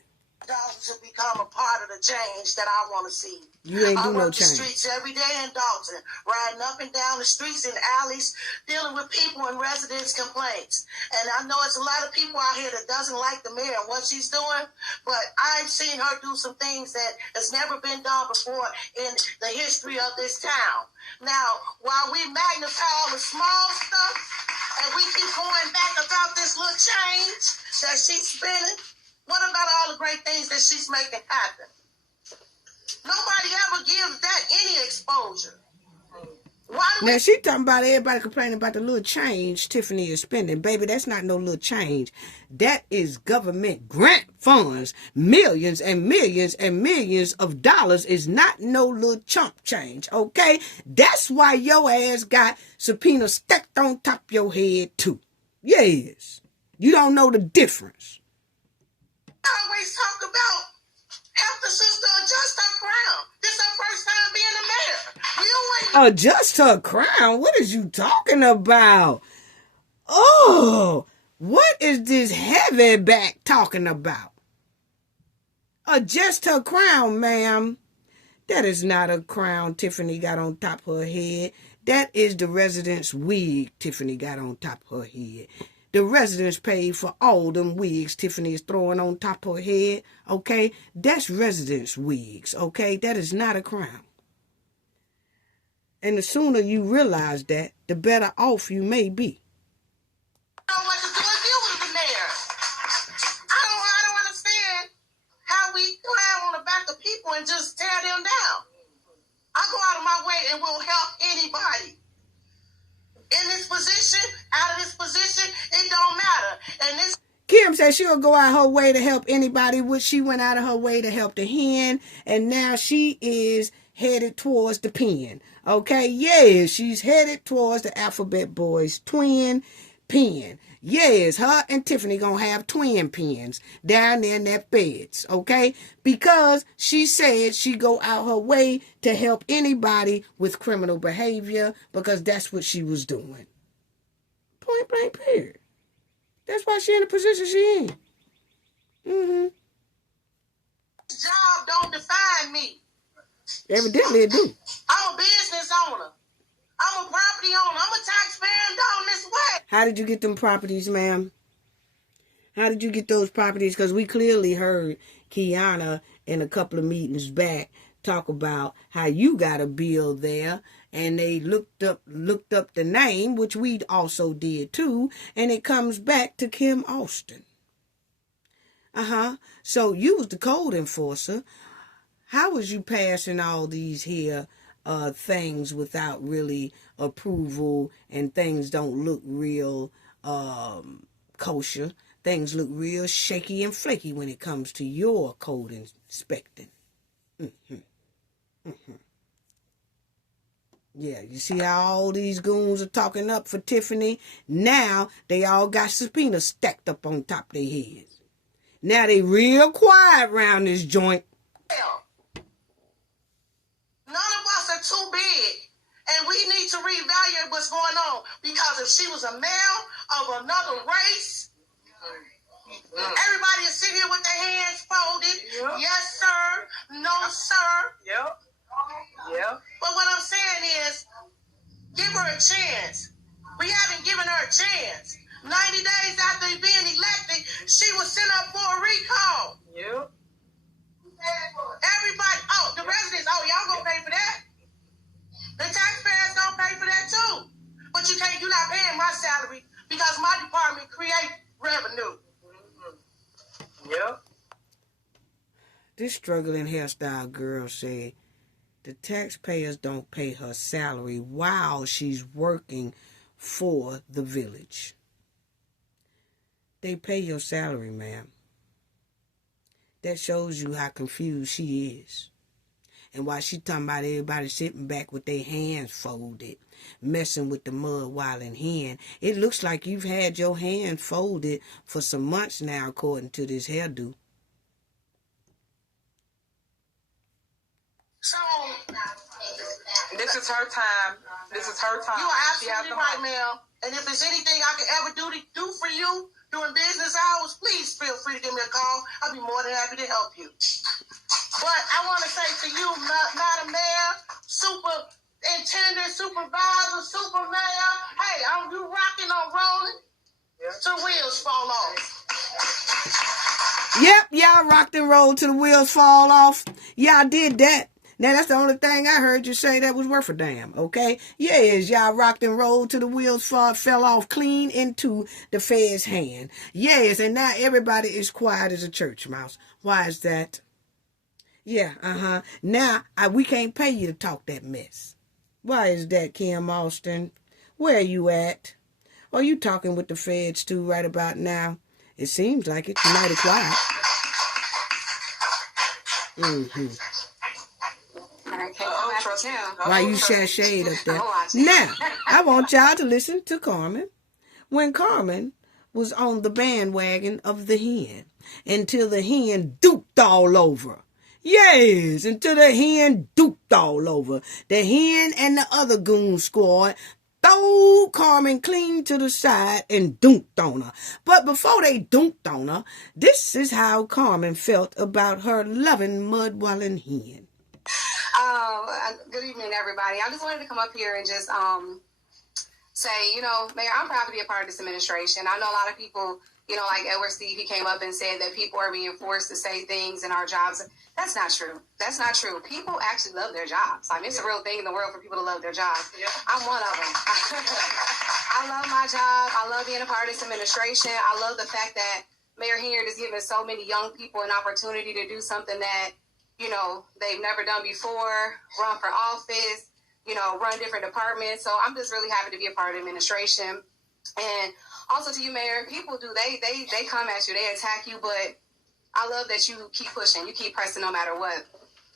To become a part of the change that I want to see. You ain't do I no work the change. streets every day in Dalton, riding up and down the streets and alleys, dealing with people and residents' complaints. And I know it's a lot of people out here that doesn't like the mayor and what she's doing, but I've seen her do some things that has never been done before in the history of this town. Now, while we magnify all the small stuff and we keep going back about this little change that she's spinning, what about all the great things that she's making happen? Nobody ever gives that any exposure. Now she talking about everybody complaining about the little change Tiffany is spending. Baby, that's not no little change. That is government grant funds. Millions and millions and millions of dollars is not no little chump change, okay? That's why your ass got subpoena stacked on top of your head too. Yes. You don't know the difference. Always talk about help the sister adjust her crown. This is her first time being a mayor. You ain't adjust her crown? What is you talking about? Oh, what is this heavy back talking about? Adjust her crown, ma'am. That is not a crown Tiffany got on top of her head. That is the resident's wig Tiffany got on top of her head. The residents paid for all them wigs Tiffany is throwing on top of her head, okay? That's residents' wigs, okay? That is not a crown. And the sooner you realize that, the better off you may be. I don't know what to do if you was the mayor. I don't understand how we climb on the back of people and just tear them down. I go out of my way and will help anybody. In this position, out of this position, it don't matter. And this Kim said she'll go out her way to help anybody, which she went out of her way to help the hen, and now she is headed towards the pen. Okay, yes, she's headed towards the Alphabet Boys twin pen. Yes, her and Tiffany gonna have twin pens down there in that beds, okay? Because she said she go out her way to help anybody with criminal behavior because that's what she was doing. Point blank period. That's why she in the position she in. job don't define me. Evidently it do. I'm a business owner. I'm a property owner. I'm a taxpaying down this way. How did you get them properties, ma'am? How did you get those properties? Because we clearly heard Kiana in a couple of meetings back talk about how you got a bill there, and they looked up the name, which we also did too, and it comes back to Kim Austin. So you was the code enforcer. How was you passing all these here things without really approval, and things don't look real kosher? Things look real shaky and flaky when it comes to your code inspecting. Yeah, you see how all these goons are talking up for Tiffany? Now they all got subpoenas stacked up on top of their heads. Now they real quiet around this joint. None of us are too big, and we need to reevaluate what's going on, because if she was a male of another race, everybody is sitting here with their hands folded. Yep. Yes, sir. No, sir. Yep. But what I'm saying is, give her a chance. We haven't given her a chance. 90 days after being elected, she was sent up for a recall. Yep. Everybody, the residents, y'all gonna pay for that. The taxpayers gonna pay for that too. But you're not paying my salary because my department creates revenue. Yep. This struggling hairstyle girl said the taxpayers don't pay her salary while she's working for the village. They pay your salary, ma'am. That shows you how confused she is. And while she talking about everybody sitting back with their hands folded, messing with the mud while in hand, it looks like you've had your hands folded for some months now, according to this hairdo. So, this is her time. You are absolutely right, ma'am. And if there's anything I can ever do for you during business hours, please feel free to give me a call. I'll be more than happy to help you. But I want to say to you, Madam Mayor, Superintendent, Supervisor, Super Mayor, hey, you rocking on rolling till wheels fall off. Yep, y'all rocked and rolled till the wheels fall off. Y'all did that. Now, that's the only thing I heard you say that was worth a damn, okay? Yes, y'all rocked and rolled till the wheels fell off clean into the Fed's hand. Yes, and now everybody is quiet as a church mouse. Why is that? Yeah, Now, we can't pay you to talk that mess. Why is that, Kim Austin? Where are you at? Are you talking with the feds too right about now? It seems like it. You're mighty quiet. Why you share shade up there? Now, I want y'all to listen to Carmen. When Carmen was on the bandwagon of the hen, until the hen duped all over. Yes, until the hen duped all over. The hen and the other goon squad threw Carmen clean to the side and dunked on her. But before they dunked on her, this is how Carmen felt about her loving mud-walling hen. Good evening, everybody. I just wanted to come up here and just say, Mayor, I'm proud to be a part of this administration. I know a lot of people, like Edward Steve, he came up and said that people are being forced to say things in our jobs. That's not true. That's not true. People actually love their jobs. I mean, it's a real thing in the world for people to love their jobs. Yeah. I'm one of them. I love my job. I love being a part of this administration. I love the fact that Mayor Henyard is giving so many young people an opportunity to do something that, they've never done before, run for office, run different departments. So I'm just really happy to be a part of the administration. And also to you, Mayor, people they come at you, they attack you, but I love that you keep pushing, you keep pressing no matter what.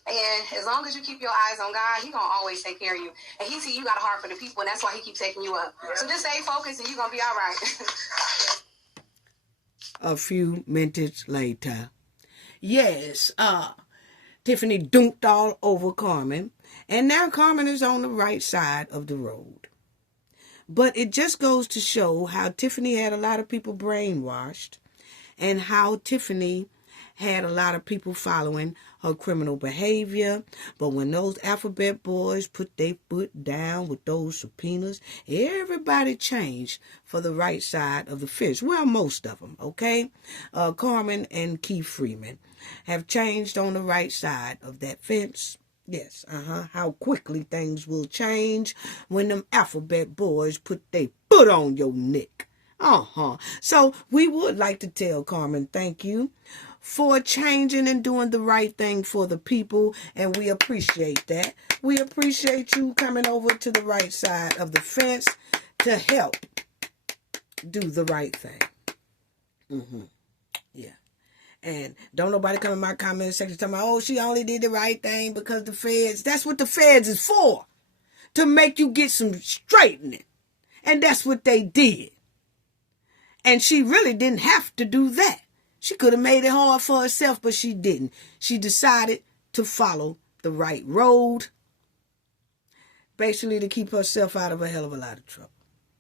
And as long as you keep your eyes on God, He's going to always take care of you. And He see you got a heart for the people, and that's why He keeps taking you up. So just stay focused, and you're going to be all right. A few minutes later. Yes, Tiffany dunked all over Carmen, and now Carmen is on the right side of the road. But it just goes to show how Tiffany had a lot of people brainwashed, and how Tiffany had a lot of people following her criminal behavior. But when those alphabet boys put their foot down with those subpoenas, everybody changed for the right side of the fence. Well, most of them, okay? Carmen and Keith Freeman have changed on the right side of that fence. Yes, how quickly things will change when them alphabet boys put their foot on your neck. So we would like to tell Carmen thank you for changing and doing the right thing for the people, and we appreciate that. We appreciate you coming over to the right side of the fence to help do the right thing. Yeah. And don't nobody come in my comment section talking about, she only did the right thing because the feds. That's what the feds is for. To make you get some straightening. And that's what they did. And she really didn't have to do that. She could have made it hard for herself, but she didn't. She decided to follow the right road. Basically to keep herself out of a hell of a lot of trouble.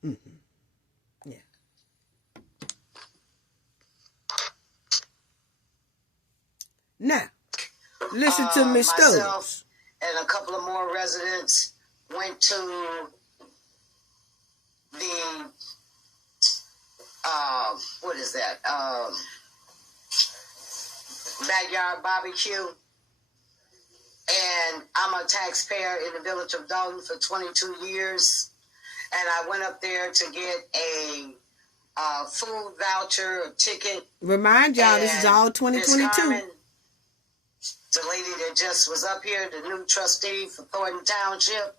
Yeah. Now, listen to Miss Stokes. Myself and a couple of more residents went to the what is that? Backyard barbecue. And I'm a taxpayer in the village of Dalton for 22 years. And I went up there to get a food voucher, a ticket. Remind y'all, this is all 2022. Carmen, the lady that just was up here, the new trustee for Thornton Township,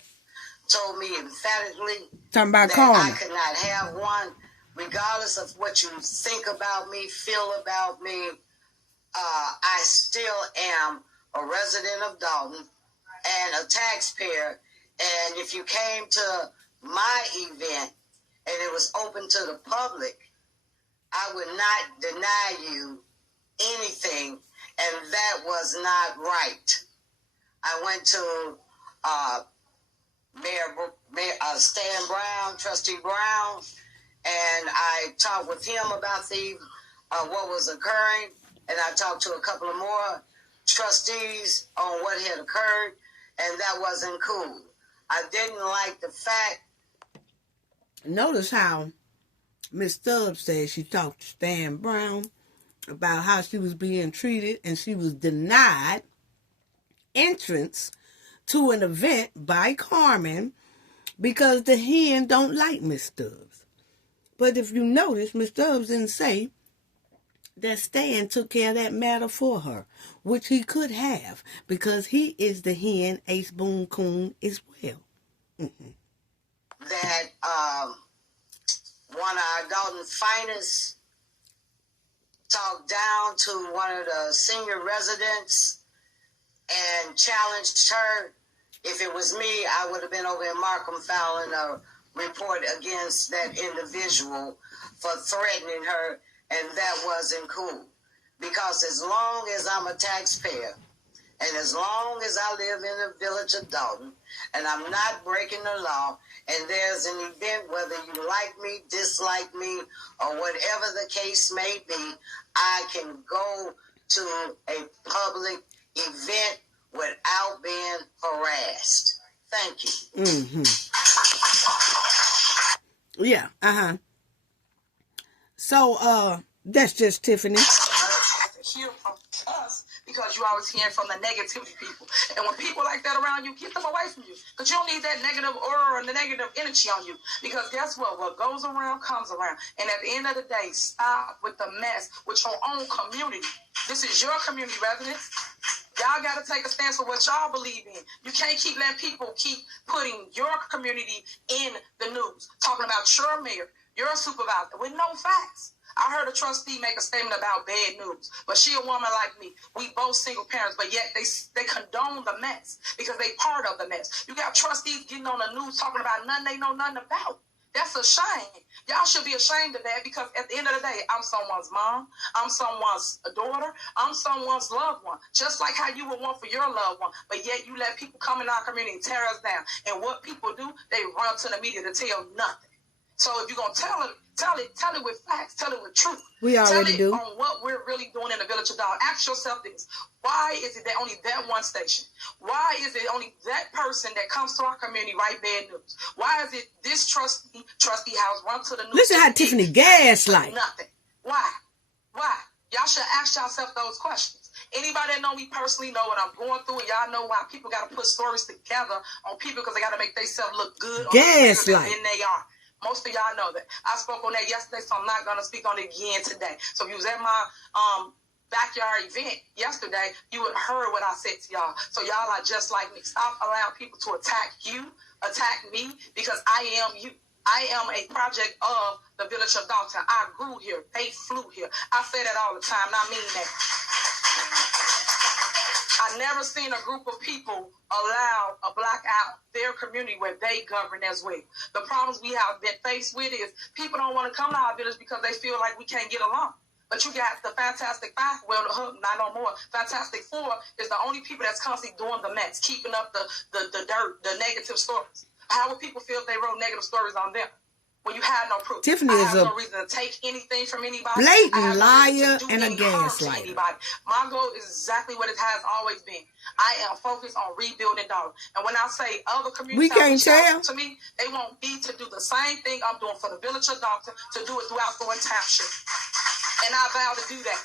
told me emphatically that Carmen. I could not have one. Regardless of what you think about me, feel about me, I still am a resident of Dalton and a taxpayer. And if you came to my event and it was open to the public, I would not deny you anything, and that was not right. I went to Stan Brown, Trustee Brown, and I talked with him about what was occurring, and I talked to a couple of more trustees on what had occurred, and that wasn't cool. I didn't like the fact. Notice how Miss Stubbs said she talked to Stan Brown about how she was being treated, and she was denied entrance to an event by Carmen because the hen don't like Miss Stubbs. But if you notice, Miss Stubbs didn't say that Stan took care of that matter for her, which he could have, because he is the hen, ace boon coon as well. Mm-hmm. That one of our Dalton finest talked down to one of the senior residents and challenged her. If it was me, I would have been over in Markham filing a report against that individual for threatening her, and that wasn't cool. Because as long as I'm a taxpayer, and as long as I live in the village of Dalton, and I'm not breaking the law, and there's an event, whether you like me, dislike me, or whatever the case may be, I can go to a public event without being harassed. Thank you. Mm-hmm. Yeah, So, that's just Tiffany. Hear from us because you always hearing from the negativity people. And when people like that around you, keep them away from you. Because you don't need that negative aura and the negative energy on you. Because guess what? What goes around comes around. And at the end of the day, stop with the mess with your own community. This is your community, residents. Y'all got to take a stance for what y'all believe in. You can't keep letting people keep putting your community in the news. Talking about your mayor, your supervisor, with no facts. I heard a trustee make a statement about bad news, but she a woman like me. We both single parents, but yet they condone the mess because they part of the mess. You got trustees getting on the news talking about nothing they know nothing about. That's a shame. Y'all should be ashamed of that because at the end of the day, I'm someone's mom. I'm someone's daughter. I'm someone's loved one. Just like how you would want for your loved one. But yet you let people come in our community and tear us down. And what people do, they run to the media to tell nothing. So if you're going to tell it with facts, tell it with truth. We already do. On what we're really doing in the village of Dalton. Ask yourself this. Why is it that only that one station? Why is it only that person that comes to our community write bad news? Why is it this trustee house run to the news? Listen how Tiffany gaslight. Nothing. Why? Y'all should ask yourself those questions. Anybody that know me personally know what I'm going through, and y'all know why people got to put stories together on people because they got to make themselves look good. Gaslight. Than they are. Most of y'all know that. I spoke on that yesterday, so I'm not going to speak on it again today. So if you was at my backyard event yesterday, you would have heard what I said to y'all. So y'all are just like me. Stop allowing people to attack you, attack me, because I am you. I am a project of the village of Dalton. I grew here. They flew here. I say that all the time, and I mean that. I never seen a group of people allow a black out their community where they govern as well. The problems we have been faced with is people don't want to come to our village because they feel like we can't get along. But you got the Fantastic Five, well, not no more. Fantastic Four is the only people that's constantly doing the mess, keeping up the dirt, the negative stories. How would people feel if they wrote negative stories on them? When you have no proof. Tiffany is no reason to take anything from anybody. Blatant liar and a gaslighter. My goal is exactly what it has always been. I am focused on rebuilding Dalton. And when I say other communities, we can't tell. To me, they want me to do the same thing I'm doing for the village of Dalton, to do it throughout Thornton Township. And I vow to do that.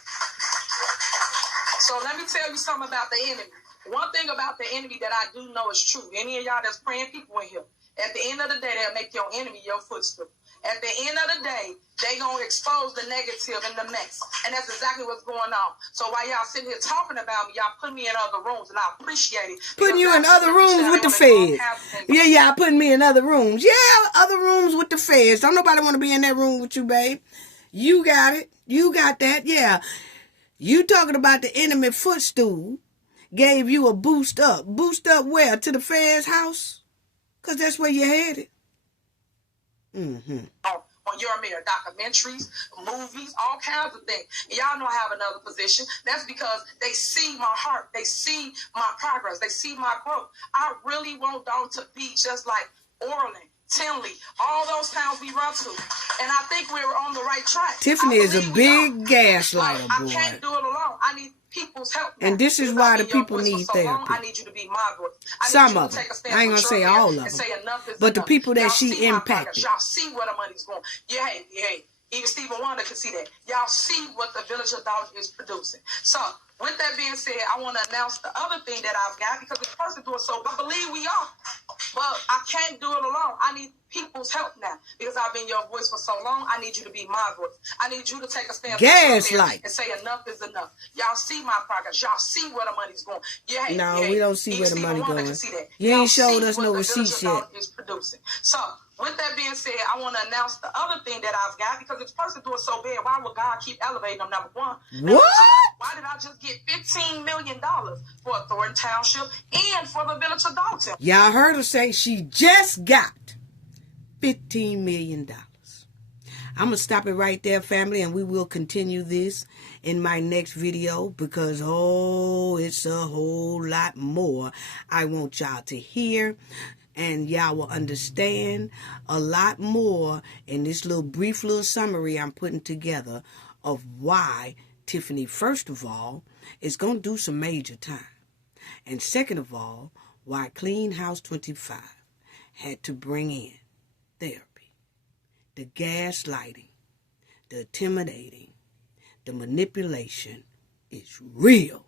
So let me tell you something about the enemy. One thing about the enemy that I do know is true. Any of y'all that's praying people in here, at the end of the day, they'll make your enemy your footstool. At the end of the day, they going to expose the negative and the mess. And that's exactly what's going on. So while y'all sitting here talking about me, y'all put me in other rooms, and I appreciate it. Putting you in other rooms with the feds. Yeah, y'all putting me in other rooms. Yeah, other rooms with the feds. Don't nobody want to be in that room with you, babe. You got it. You got that. Yeah. You talking about the enemy footstool gave you a boost up. Boost up where? To the feds' house? Because that's where you're headed. Mm-hmm. on your mayor, documentaries, movies, all kinds of things. And y'all know I have another position. That's because they see my heart. They see my progress. They see my growth. I really want them to be just like Orland, Tinley, all those towns we run to. And I think we're on the right track. Tiffany is a big gaslighter, boy. I can't do it alone. I need people's help now. And this is why the people need therapy. I need you to be my voice. Some of them. I ain't gonna say all of them. But the people that she impacted. Y'all see where the money's going. Yeah, hey. Even Stephen Wonder can see that. Y'all see what the Village of Doubt is producing. So, with that being said, I want to announce the other thing that I've got, because this person doing so, I believe we are. But I can't do it alone. I need people's help now, because I've been your voice for so long. I need you to be my voice. I need you to take a stand and say enough is enough. Y'all see my progress. Y'all see where the money's going. Yeah, no, we don't see where the money going. You ain't showed us no receipts yet. Is producing. So, with that being said, I want to announce the other thing that I've got, because this person doing so bad. Why would God keep elevating them? Number one. Number what? Two, why did I just get $15 million for Thornton Township and for the Village of Dalton? Y'all heard her say she just got $15 million. I'm going to stop it right there, family, and we will continue this in my next video, because, it's a whole lot more I want y'all to hear. And y'all will understand a lot more in this brief little summary I'm putting together of why Tiffany, first of all, is going to do some major time. And second of all, why Clean House 25 had to bring in therapy. The gaslighting, the intimidating, the manipulation is real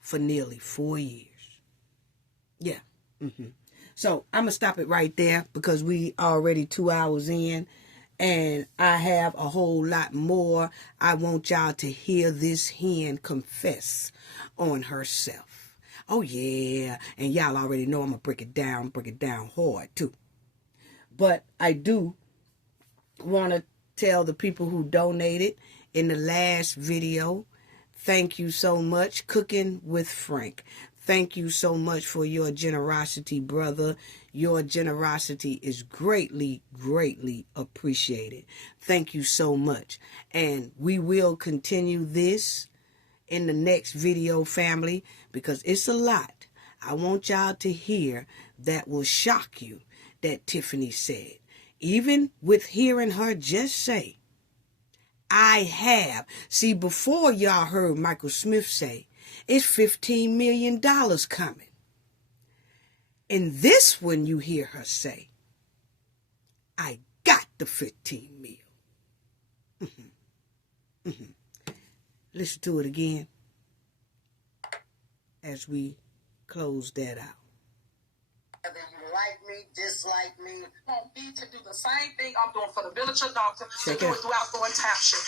for nearly 4 years. Yeah. So I'm going to stop it right there, because we already 2 hours in, and I have a whole lot more. I want y'all to hear this hen confess on herself. Oh, yeah. And y'all already know I'm going to break it down hard, too. But I do want to tell the people who donated in the last video, thank you so much. Cooking with Frank. Thank you so much for your generosity, brother. Your generosity is greatly, greatly appreciated. Thank you so much. And we will continue this in the next video, family, because it's a lot I want y'all to hear that will shock you, that Tiffany said. Even with hearing her just say, I have. See, before y'all heard Michael Smith say, it's $15 million coming. And this one you hear her say, I got the 15 mil. Listen to it again as we close that out. Whether you like me, dislike me, Want me to do the same thing I'm doing for the Village of Dalton, to do it throughout Thornton Township.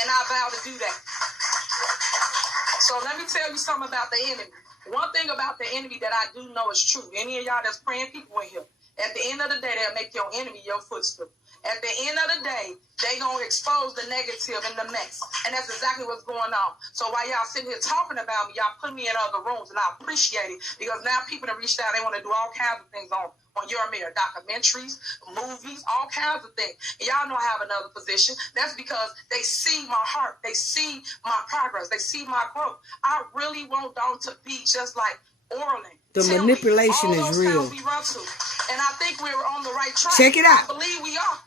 And I vow to do that. So let me tell you something about the enemy. One thing about the enemy that I do know is true. Any of y'all that's praying people in here, at the end of the day, they'll make your enemy your footstool. At the end of the day, they going to expose the negative and the mess. And that's exactly what's going on. So while y'all sitting here talking about me, y'all put me in other rooms, and I appreciate it, because now people have reached out. They want to do all kinds of things on your mayor, documentaries, movies, all kinds of things. And y'all know I have another position. That's because they see my heart. They see my progress. They see my growth. I really want them to be just like Orland. The manipulation is real. We run to. And I think we're on the right track. Check it out. I believe we are.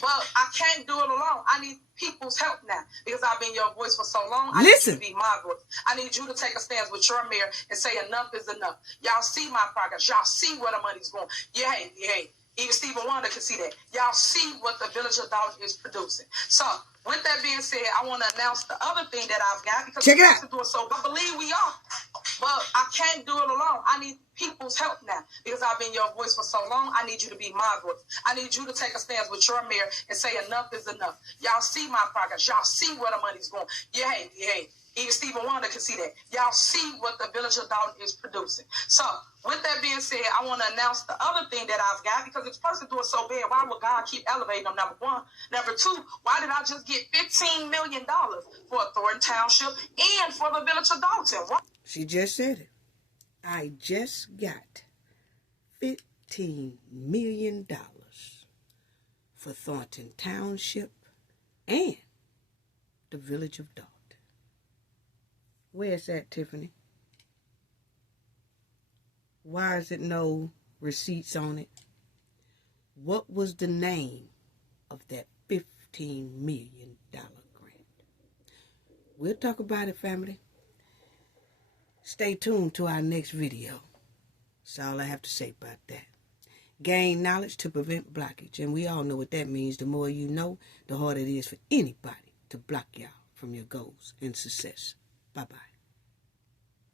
But I can't do it alone. I need people's help now, because I've been your voice for so long. I need you to be my voice. I need you to take a stance with your mayor and say enough is enough. Y'all see my progress. Y'all see where the money's going. Yeah, hey. Even Stephen Wonder can see that. Y'all see what the Village of Doubt is producing. So, with that being said, I want to announce the other thing that I've got, because check it out. Doing so, I believe we are. But I can't do it alone. I need people's help now, because I've been your voice for so long. I need you to be my voice. I need you to take a stance with your mayor and say enough is enough. Y'all see my progress. Y'all see where the money's going. Yeah, hey. Even Stephen Wonder can see that. Y'all see what the Village of Doubt is producing. So, with that being said, I want to announce the other thing that I've got, because this person doing so bad. Why would God keep elevating them? Number one. Number two, why did I just get $15 million for Thornton Township and for the Village of Dalton? What? She just said it. I just got $15 million for Thornton Township and the village of Dalton. Where's that, Tiffany? Why is it no receipts on it? What was the name of that $15 million grant? We'll talk about it, family. Stay tuned to our next video. That's all I have to say about that. Gain knowledge to prevent blockage. And we all know what that means. The more you know, the harder it is for anybody to block y'all from your goals and success. Bye-bye.